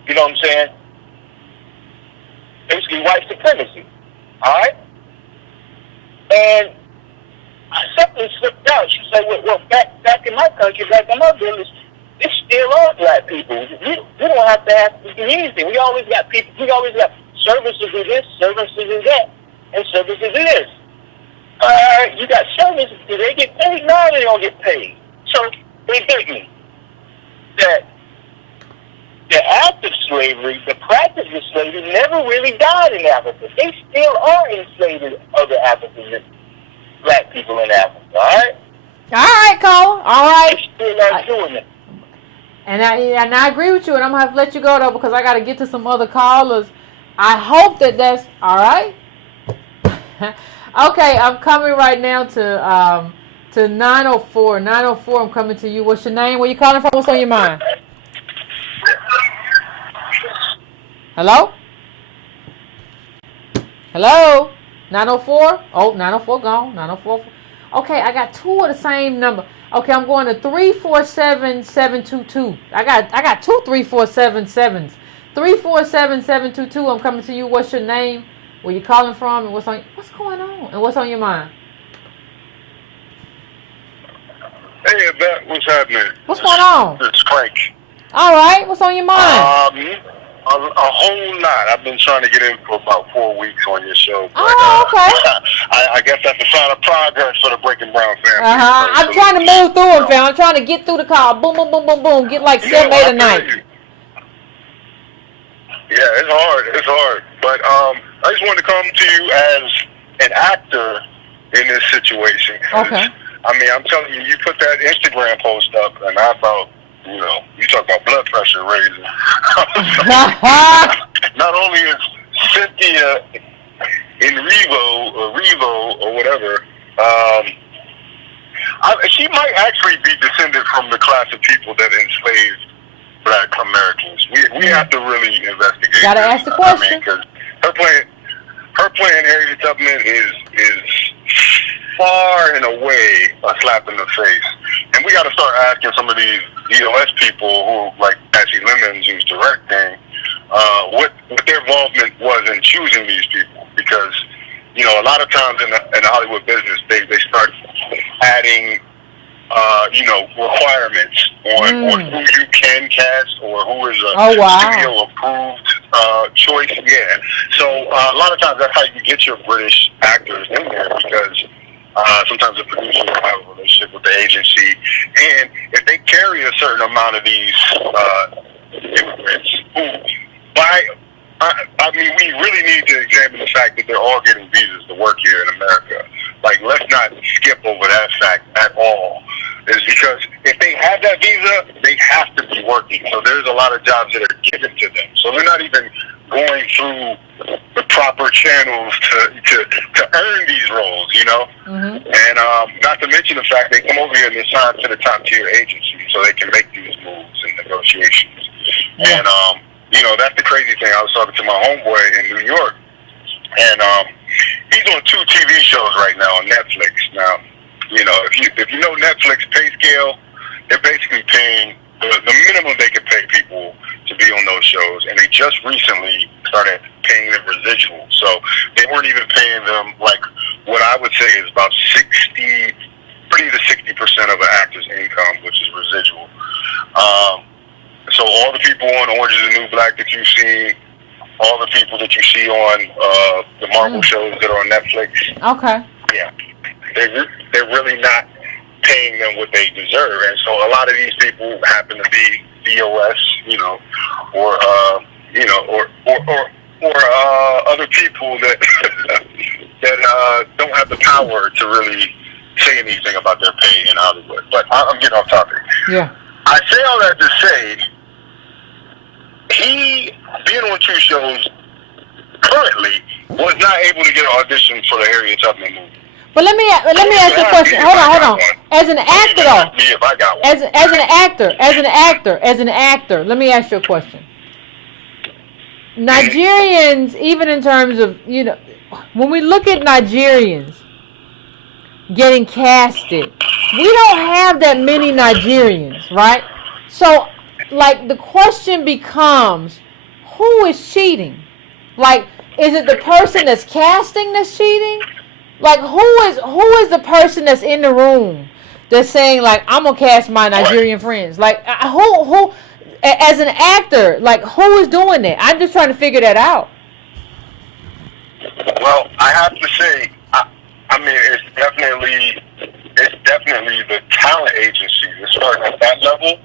you know what I'm saying? Basically white supremacy. All right? And something slipped out. She said, well, back in my country, back in my village, there still are black people. We don't have to ask to do anything. We always got people. We always got services do this, services do that, and services do this. You got services. Do they get paid? No, they don't get paid. So they hit me that the act of slavery, the practice of slavery, never really died in Africa. They still are enslaving other Africans and black people in Africa. All right. All right, Cole. All right. They still are doing it. And I agree with you, and I'm going to have to let you go, though, because I got to get to some other callers. I hope that's all right. Okay, I'm coming right now to 904. 904, I'm coming to you. What's your name? Where you calling from? What's on your mind? Hello? Hello? 904? Oh, 904 gone. 904. Okay, I got two of the same number. Okay, I'm going to 347-722. I got two 347-7s. 347-722. I'm coming to you. What's your name? Where you calling from? And what's going on? And what's on your mind? Hey, Yvette, what's happening? What's going on? It's Frank. All right, what's on your mind? A whole lot. I've been trying to get in for about 4 weeks on your show. But, okay. I guess that's a sign of progress for the Breaking Brown family. I'm trying to move through them, fam. I'm trying to get through the call. Boom, boom, boom, boom, boom. Get like 7, 8 a night. Yeah, it's hard. It's hard. But I just wanted to come to you as an actor in this situation. Okay. I mean, I'm telling you, you put that Instagram post up, and I about, you talk about blood pressure raising. Not only is Cynthia in Revo or whatever, she might actually be descended from the class of people that enslaved Black Americans. We have to really investigate. Gotta ask the question. I mean, because her playing Harriet Tubman is far and away a slap in the face. And we got to start asking some of these EOS people who, like Patsy Lemons, who's directing, what their involvement was in choosing these people. Because, a lot of times in the Hollywood business, they start adding, requirements on who you can cast or who is a studio-approved choice. Yeah. So a lot of times that's how you get your British actors in there, because sometimes the producers have a relationship with the agency, and if they carry a certain amount of these immigrants, I mean, we really need to examine the fact that they're all getting visas to work here in America. Like, let's not skip over that fact at all. Is because if they have that visa, they have to be working. So there's a lot of jobs that are given to them. So they're not even going through the proper channels to earn these roles, And not to mention the fact they come over here and they're signed to the top tier agency so they can make these moves and negotiations. Yeah. And that's the crazy thing. I was talking to my homeboy in New York, and he's on 2 TV shows right now on Netflix. Now, if you know Netflix pay scale, they're basically paying the minimum they could pay people to be on those shows, and they just recently started paying them residual. So they weren't even paying them like what I would say is about 30 to 60% of an actor's income, which is residual. So all the people on Orange is the New Black that you see, all the people that you see on the Marvel shows that are on Netflix. Okay. Yeah. They're really not paying them what they deserve. And so a lot of these people happen to be DOS, or other people that don't have the power to really say anything about their pay in Hollywood. But I'm getting off topic. Yeah. I say all that to say, he, being on 2 shows currently, was not able to get an audition for the Harriet Tubman movie. But let me ask you a question. Hold on. As an actor, though, as an actor, let me ask you a question. Nigerians, even in terms of, when we look at Nigerians getting casted, we don't have that many Nigerians, right? So, like, the question becomes, who is cheating? Like, is it the person that's casting that's cheating? Like, who is the person that's in the room that's saying, like, I'm gonna cast my Nigerian friends? Like, who as an actor, like, who is doing that? I'm just trying to figure that out. Well, I have to say, I mean, it's definitely the talent agencies that start at that level,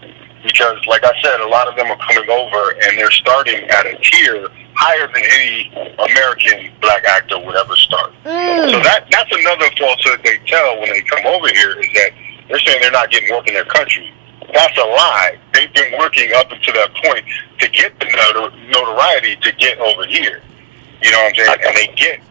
because, like I said, a lot of them are coming over and they're starting at a tier higher than any American Black actor would ever start. So that's another falsehood they tell when they come over here, is that they're saying they're not getting work in their country. That's a lie. They've been working up until that point to get the notoriety to get over here. You know what I'm saying? And they get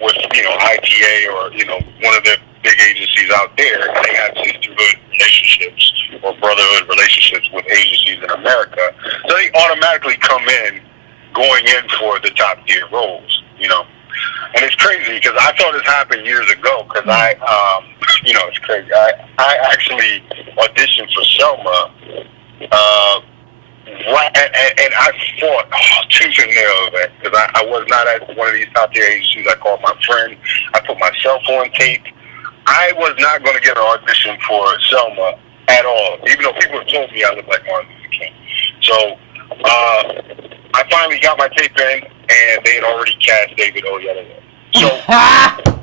with, ITA or, one of the big agencies out there. They have sisterhood relationships or brotherhood relationships with agencies in America. So they automatically come in going in for the top tier roles, And it's crazy because I saw this happen years ago because it's crazy. I actually auditioned for Selma, and I fought tooth and nail of it because I was not at one of these top tier agencies. I called my friend. I put myself on tape. I was not going to get an audition for Selma at all, even though people have told me I look like Martin Luther King. So I finally got my tape in, and they had already cast David Oyelowo. So,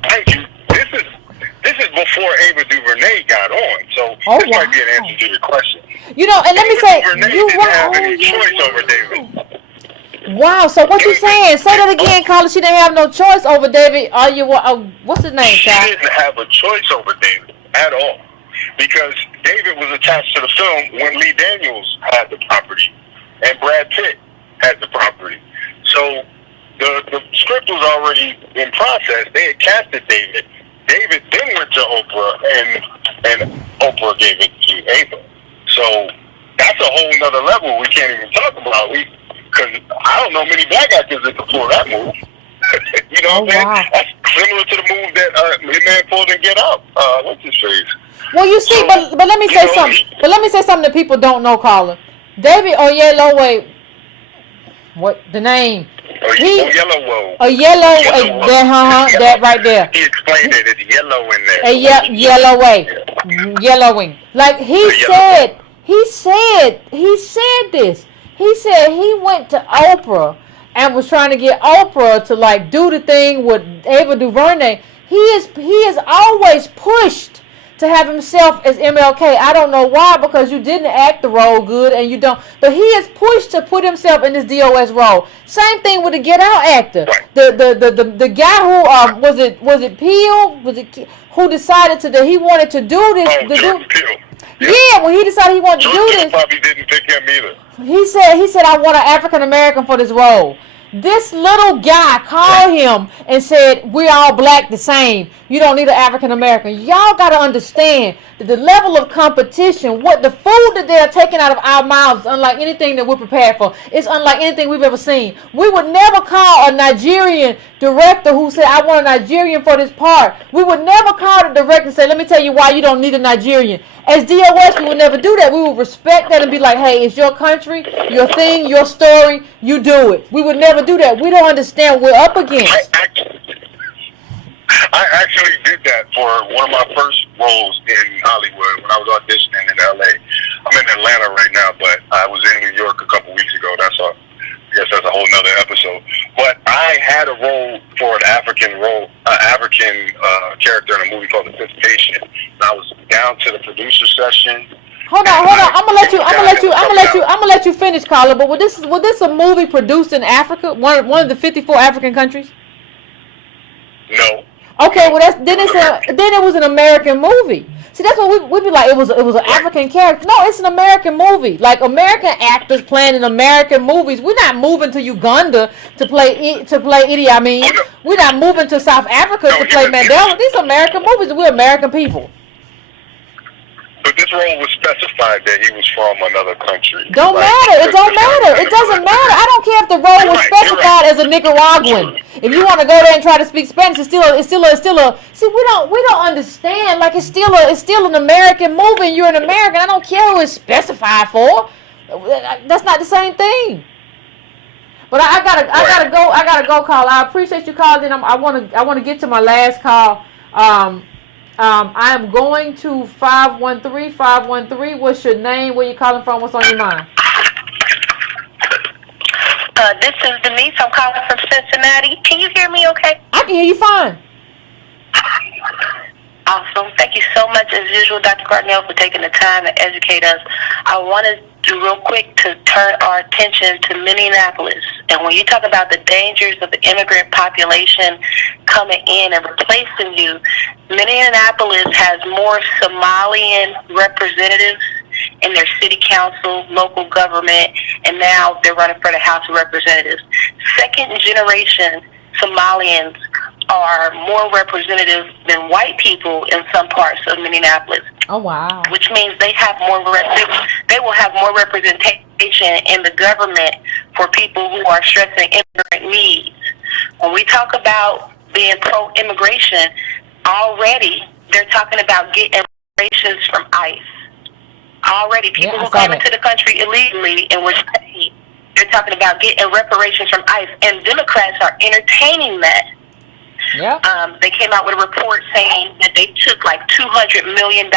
thank you. This is before Ava DuVernay got on, so this might be an answer to your question. You know, and let me say, DuVernay you didn't have any choice over David. Wow, so what you saying? Say that again, Carla. She didn't have no choice over David. What's his name, She child? didn't have a choice over David at all, because David was attached to the film when Lee Daniels had the property and Brad Pitt had the property. So the script was already in process. They had casted David. David then went to Oprah, and Oprah gave it to Ava. So that's a whole nother level we can't even talk about. Because I don't know many black actors that can pull that move. You know what I'm saying? Wow. That's similar to the move that the man pulled in Get Out. What's his face? Well, you see, but let me say something. But let me say something that people don't know, Carla. David Oyelowo, what the name? Oyelowo. That right there. He explained it. It's yellow in there. Yellowing. Like he said this. He said he went to Oprah and was trying to get Oprah to like do the thing with Ava DuVernay. He is always pushed to have himself as MLK. I don't know why, because you didn't act the role good and you don't. But he is pushed to put himself in this DOS role. Same thing with the Get Out actor. The guy who was it Peele? Who decided that he wanted to do this? Jordan Peele. Yeah, when he decided he wanted to do this, probably didn't pick him either. He said I want an African American for this role. This little guy called him and said, we're all black the same. You don't need an African American. Y'all got to understand that the level of competition, what the food that they're taking out of our mouths is unlike anything that we're prepared for. It's unlike anything we've ever seen. We would never call a Nigerian director who said, I want a Nigerian for this part. We would never call the director and say, let me tell you why you don't need a Nigerian. As DOS, we would never do that. We would respect that and be like, hey, it's your country, your thing, your story, you do it. We would never do that. We don't understand what we're up against. I actually did that for one of my first roles in Hollywood when I was auditioning in LA. I'm in Atlanta right now, but I was in New York a couple weeks ago. I guess that's a whole nother episode. But I had a role for an African character in a movie called The Fifth Patient. And I was down to the producer session. Hold on. I'm gonna let you finish, Carla. But was this a movie produced in Africa? One of the 54 African countries? No. Okay, well then it was an American movie. See, that's what we'd be like. It was an African character. No, it's an American movie. Like American actors playing in American movies. We're not moving to Uganda to play Idi Amin. We're not moving to South Africa to play Mandela. These are American movies. We're American people. But this role was specified that he was from another country. Don't matter. It don't matter. It doesn't matter. I don't care if the role was specified as a Nicaraguan. If you want to go there and try to speak Spanish, it's still a. See, we don't understand. Like it's still an American movie. And you're an American. I don't care who it's specified for. That's not the same thing. But I gotta go, Carl. I appreciate you calling in. I want to get to my last call. I am going to 513. What's your name? Where you calling from? What's on your mind? This is Denise. I'm calling from Cincinnati. Can you hear me okay? I can hear you fine. Awesome. Thank you so much, as usual, Dr. Cardinal, for taking the time to educate us. I wanted to real quick to turn our attention to Minneapolis. And when you talk about the dangers of the immigrant population coming in and replacing you, Minneapolis has more Somalian representatives in their city council, local government, and now they're running for the House of Representatives. Second generation Somalians are more representative than white people in some parts of Minneapolis. Oh wow! Which means they will have more representation in the government for people who are stressing immigrant needs. When we talk about being pro-immigration, already they're talking about getting reparations from ICE. Already, people who come into the country illegally and were paid, they're talking about getting reparations from ICE, and Democrats are entertaining that. Yeah. They came out with a report saying that they took like $200 million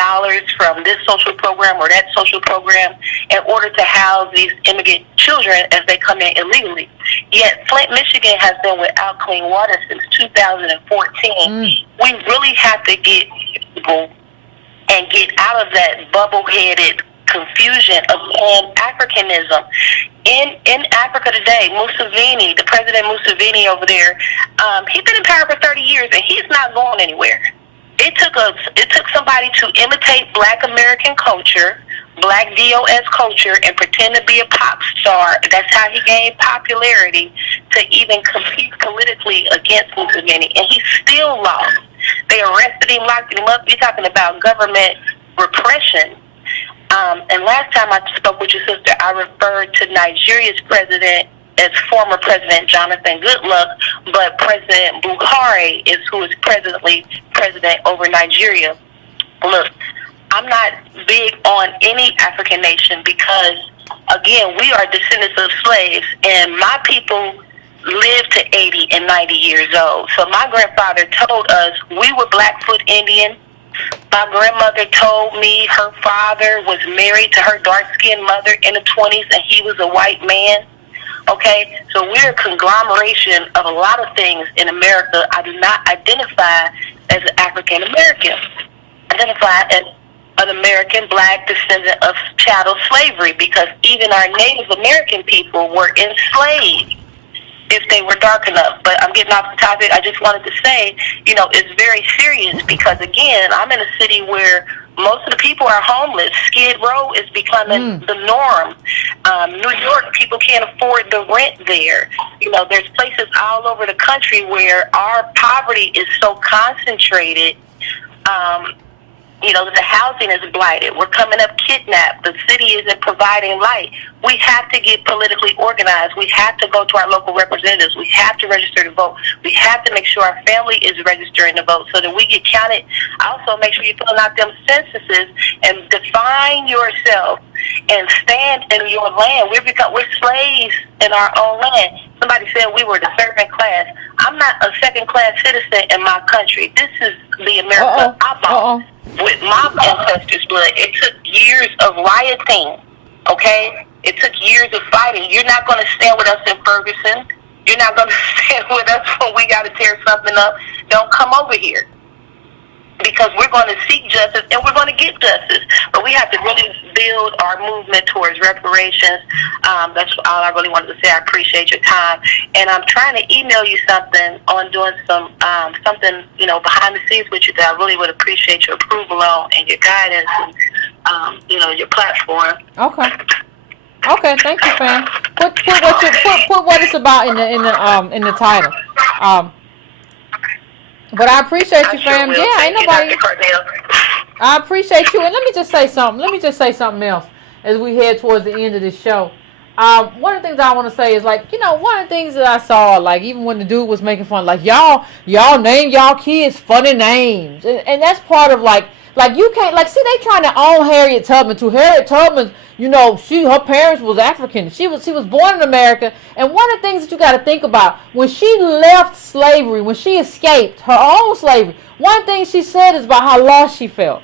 from this social program or that social program in order to house these immigrant children as they come in illegally. Yet Flint, Michigan has been without clean water since 2014. We really have to get people and get out of that bubble-headed confusion of Pan-Africanism. In Africa today, Museveni, the President Museveni over there, he's been in power for 30 years and he's not going anywhere. It took somebody to imitate Black American culture, Black DOS culture, and pretend to be a pop star. That's how he gained popularity to even compete politically against Museveni, and he still lost. They arrested him, locked him up. You're talking about government repression. And last time I spoke with your sister, I referred to Nigeria's president as former President Jonathan Goodluck, but President Buhari is who is presently president over Nigeria. Look, I'm not big on any African nation because, again, we are descendants of slaves, and my people live to 80 and 90 years old. So my grandfather told us we were Blackfoot Indian. My grandmother told me her father was married to her dark-skinned mother in the 20s, and he was a white man. Okay, so we're a conglomeration of a lot of things in America. I do not identify as an African American. I identify as an American Black descendant of chattel slavery, because even our Native American people were enslaved if they were dark enough. But I'm getting off the topic. I just wanted to say, it's very serious because, again, I'm in a city where most of the people are homeless. Skid Row is becoming the norm. New York, people can't afford the rent there. There's places all over the country where our poverty is so concentrated. The housing is blighted. We're coming up kidnapped. The city isn't providing light. We have to get politically organized. We have to go to our local representatives. We have to register to vote. We have to make sure our family is registering to vote so that we get counted. Also, make sure you're filling out them censuses and define yourself and stand in your land. We're slaves in our own land. Somebody said we were the servant class. I'm not a second-class citizen in my country. This is the America I bought with my ancestors' blood. It took years of rioting, okay? It took years of fighting. You're not going to stand with us in Ferguson. You're not going to stand with us when we got to tear something up. Don't come over here, because we're going to seek justice and we're going to get justice. But we have to really build our movement towards reparations. That's all I really wanted to say. I appreciate your time. And I'm trying to email you something on doing some something, behind the scenes with you that I really would appreciate your approval on and your guidance and, your platform. Okay, thank you, fam. Put what it's about in the title. But I appreciate you, fam. Yeah, ain't nobody. I appreciate you, and let me just say something else as we head towards the end of this show. One of the things I want to say is, one of the things that I saw, even when the dude was making fun, y'all name y'all kids funny names, and that's part of you can't see they trying to own Harriet Tubman too. Harriet Tubman, her parents was African. She was born in America, and one of the things that you got to think about when she left slavery, when she escaped her own slavery, one thing she said is about how lost she felt.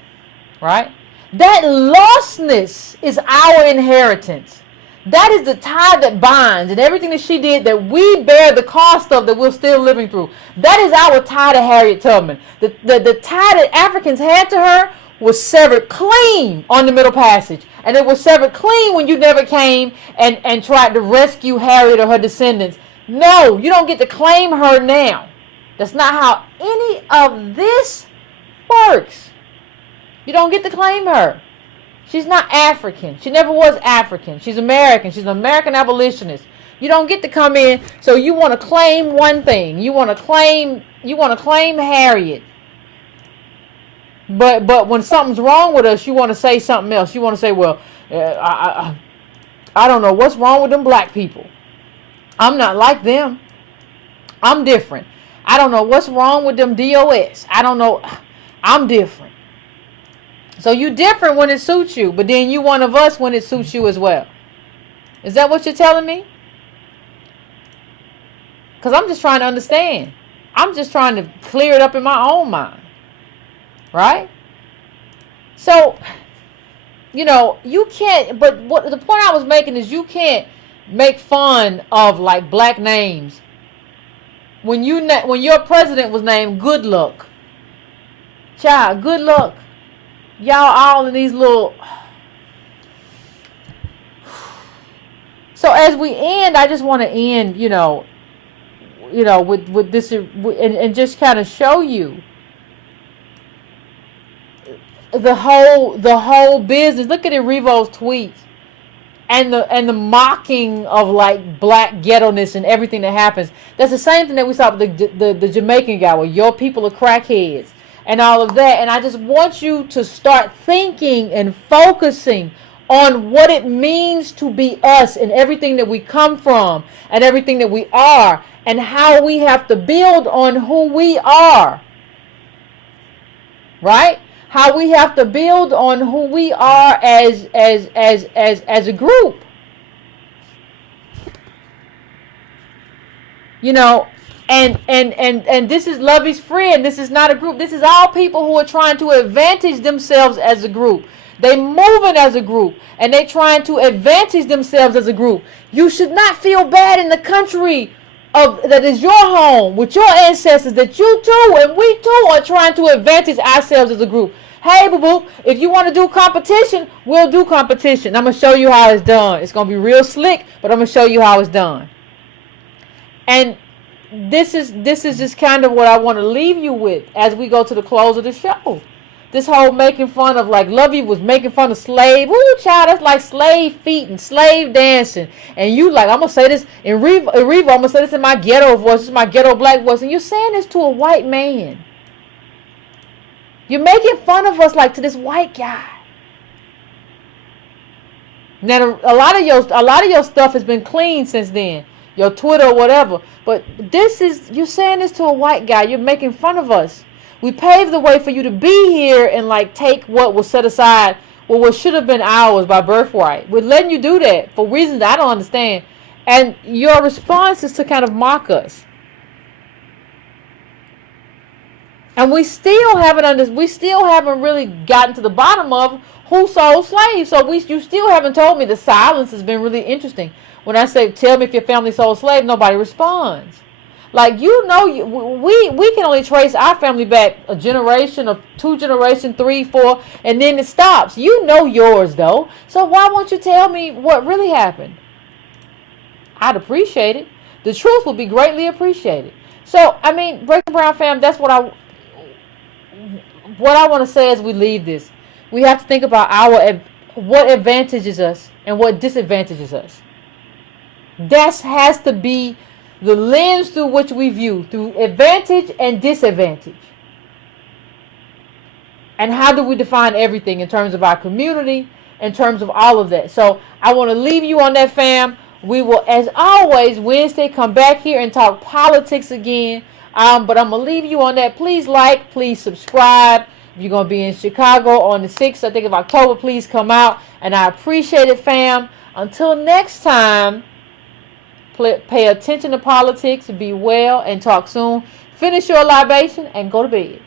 Right? That lostness is our inheritance. That is the tie that binds, and everything that she did that we bear the cost of, that we're still living through. That is our tie to Harriet Tubman. The tie that Africans had to her was severed clean on the Middle Passage. And it was severed clean when you never came and tried to rescue Harriet or her descendants. No, you don't get to claim her now. That's not how any of this works. You don't get to claim her. She's not African. She never was African. She's American. She's an American abolitionist. You don't get to come in. So you want to claim one thing. You want to claim Harriet. But when something's wrong with us, you want to say something else. You want to say, well, I don't know what's wrong with them black people. I'm not like them. I'm different. I don't know what's wrong with them DOS. I don't know. I'm different. So you different when it suits you, but then you one of us when it suits you as well. Is that what you're telling me? Because I'm just trying to understand. I'm just trying to clear it up in my own mind. Right? So, you can't, but what the point I was making is you can't make fun of like black names when your president was named Good Luck. Child, good luck. Y'all all in these little. So as we end, I just want to end, with this and just kind of show you the whole business. Look at Revo's tweets and the mocking of like black ghetto-ness and everything that happens. That's the same thing that we saw with the Jamaican guy where your people are crackheads and all of that. And I just want you to start thinking and focusing on what it means to be us and everything that we come from and everything that we are and how we have to build on who we are. Right? How we have to build on who we are as a group. And this is Lovey's friend. This is not a group. This is all people who are trying to advantage themselves as a group. They moving as a group and they trying to advantage themselves as a group. You should not feel bad in the country that is your home with your ancestors that you too and we too are trying to advantage ourselves as a group. Hey, boo-boo, if you want to do competition, we'll do competition. I'm going to show you how it's done. It's going to be real slick, but I'm going to show you how it's done. And this is just kind of what I want to leave you with as we go to the close of the show. This whole making fun of, like, Lovey was making fun of slave. Ooh, child, that's like slave feet and slave dancing. And you like, I'm going to say this in Revo, I'm going to say this in my ghetto voice. This is my ghetto black voice. And you're saying this to a white man. You're making fun of us like to this white guy. Now, a lot of your stuff has been clean since then. Your Twitter or whatever. But you're saying this to a white guy. You're making fun of us. We paved the way for you to be here and like take what was set aside, or what should have been ours by birthright. We're letting you do that for reasons I don't understand. And your response is to kind of mock us. And we still haven't really gotten to the bottom of who sold slaves. So you still haven't told me. The silence has been really interesting. When I say, tell me if your family sold slaves, nobody responds. Like, we can only trace our family back a generation or 2 generations, 3, 4, and then it stops. You know yours, though. So why won't you tell me what really happened? I'd appreciate it. The truth would be greatly appreciated. So, I mean, Breaking Brown fam, that's what I want to say as we leave this. We have to think about what advantages us and what disadvantages us. That has to be the lens through which we view, through advantage and disadvantage. And how do we define everything in terms of our community, in terms of all of that. So I want to leave you on that, fam. We will, as always, Wednesday, come back here and talk politics again. But I'm going to leave you on that. Please like, please subscribe. If you're going to be in Chicago on the 6th, I think, of October, please come out. And I appreciate it, fam. Until next time, pay attention to politics, be well, and talk soon. Finish your libation and go to bed.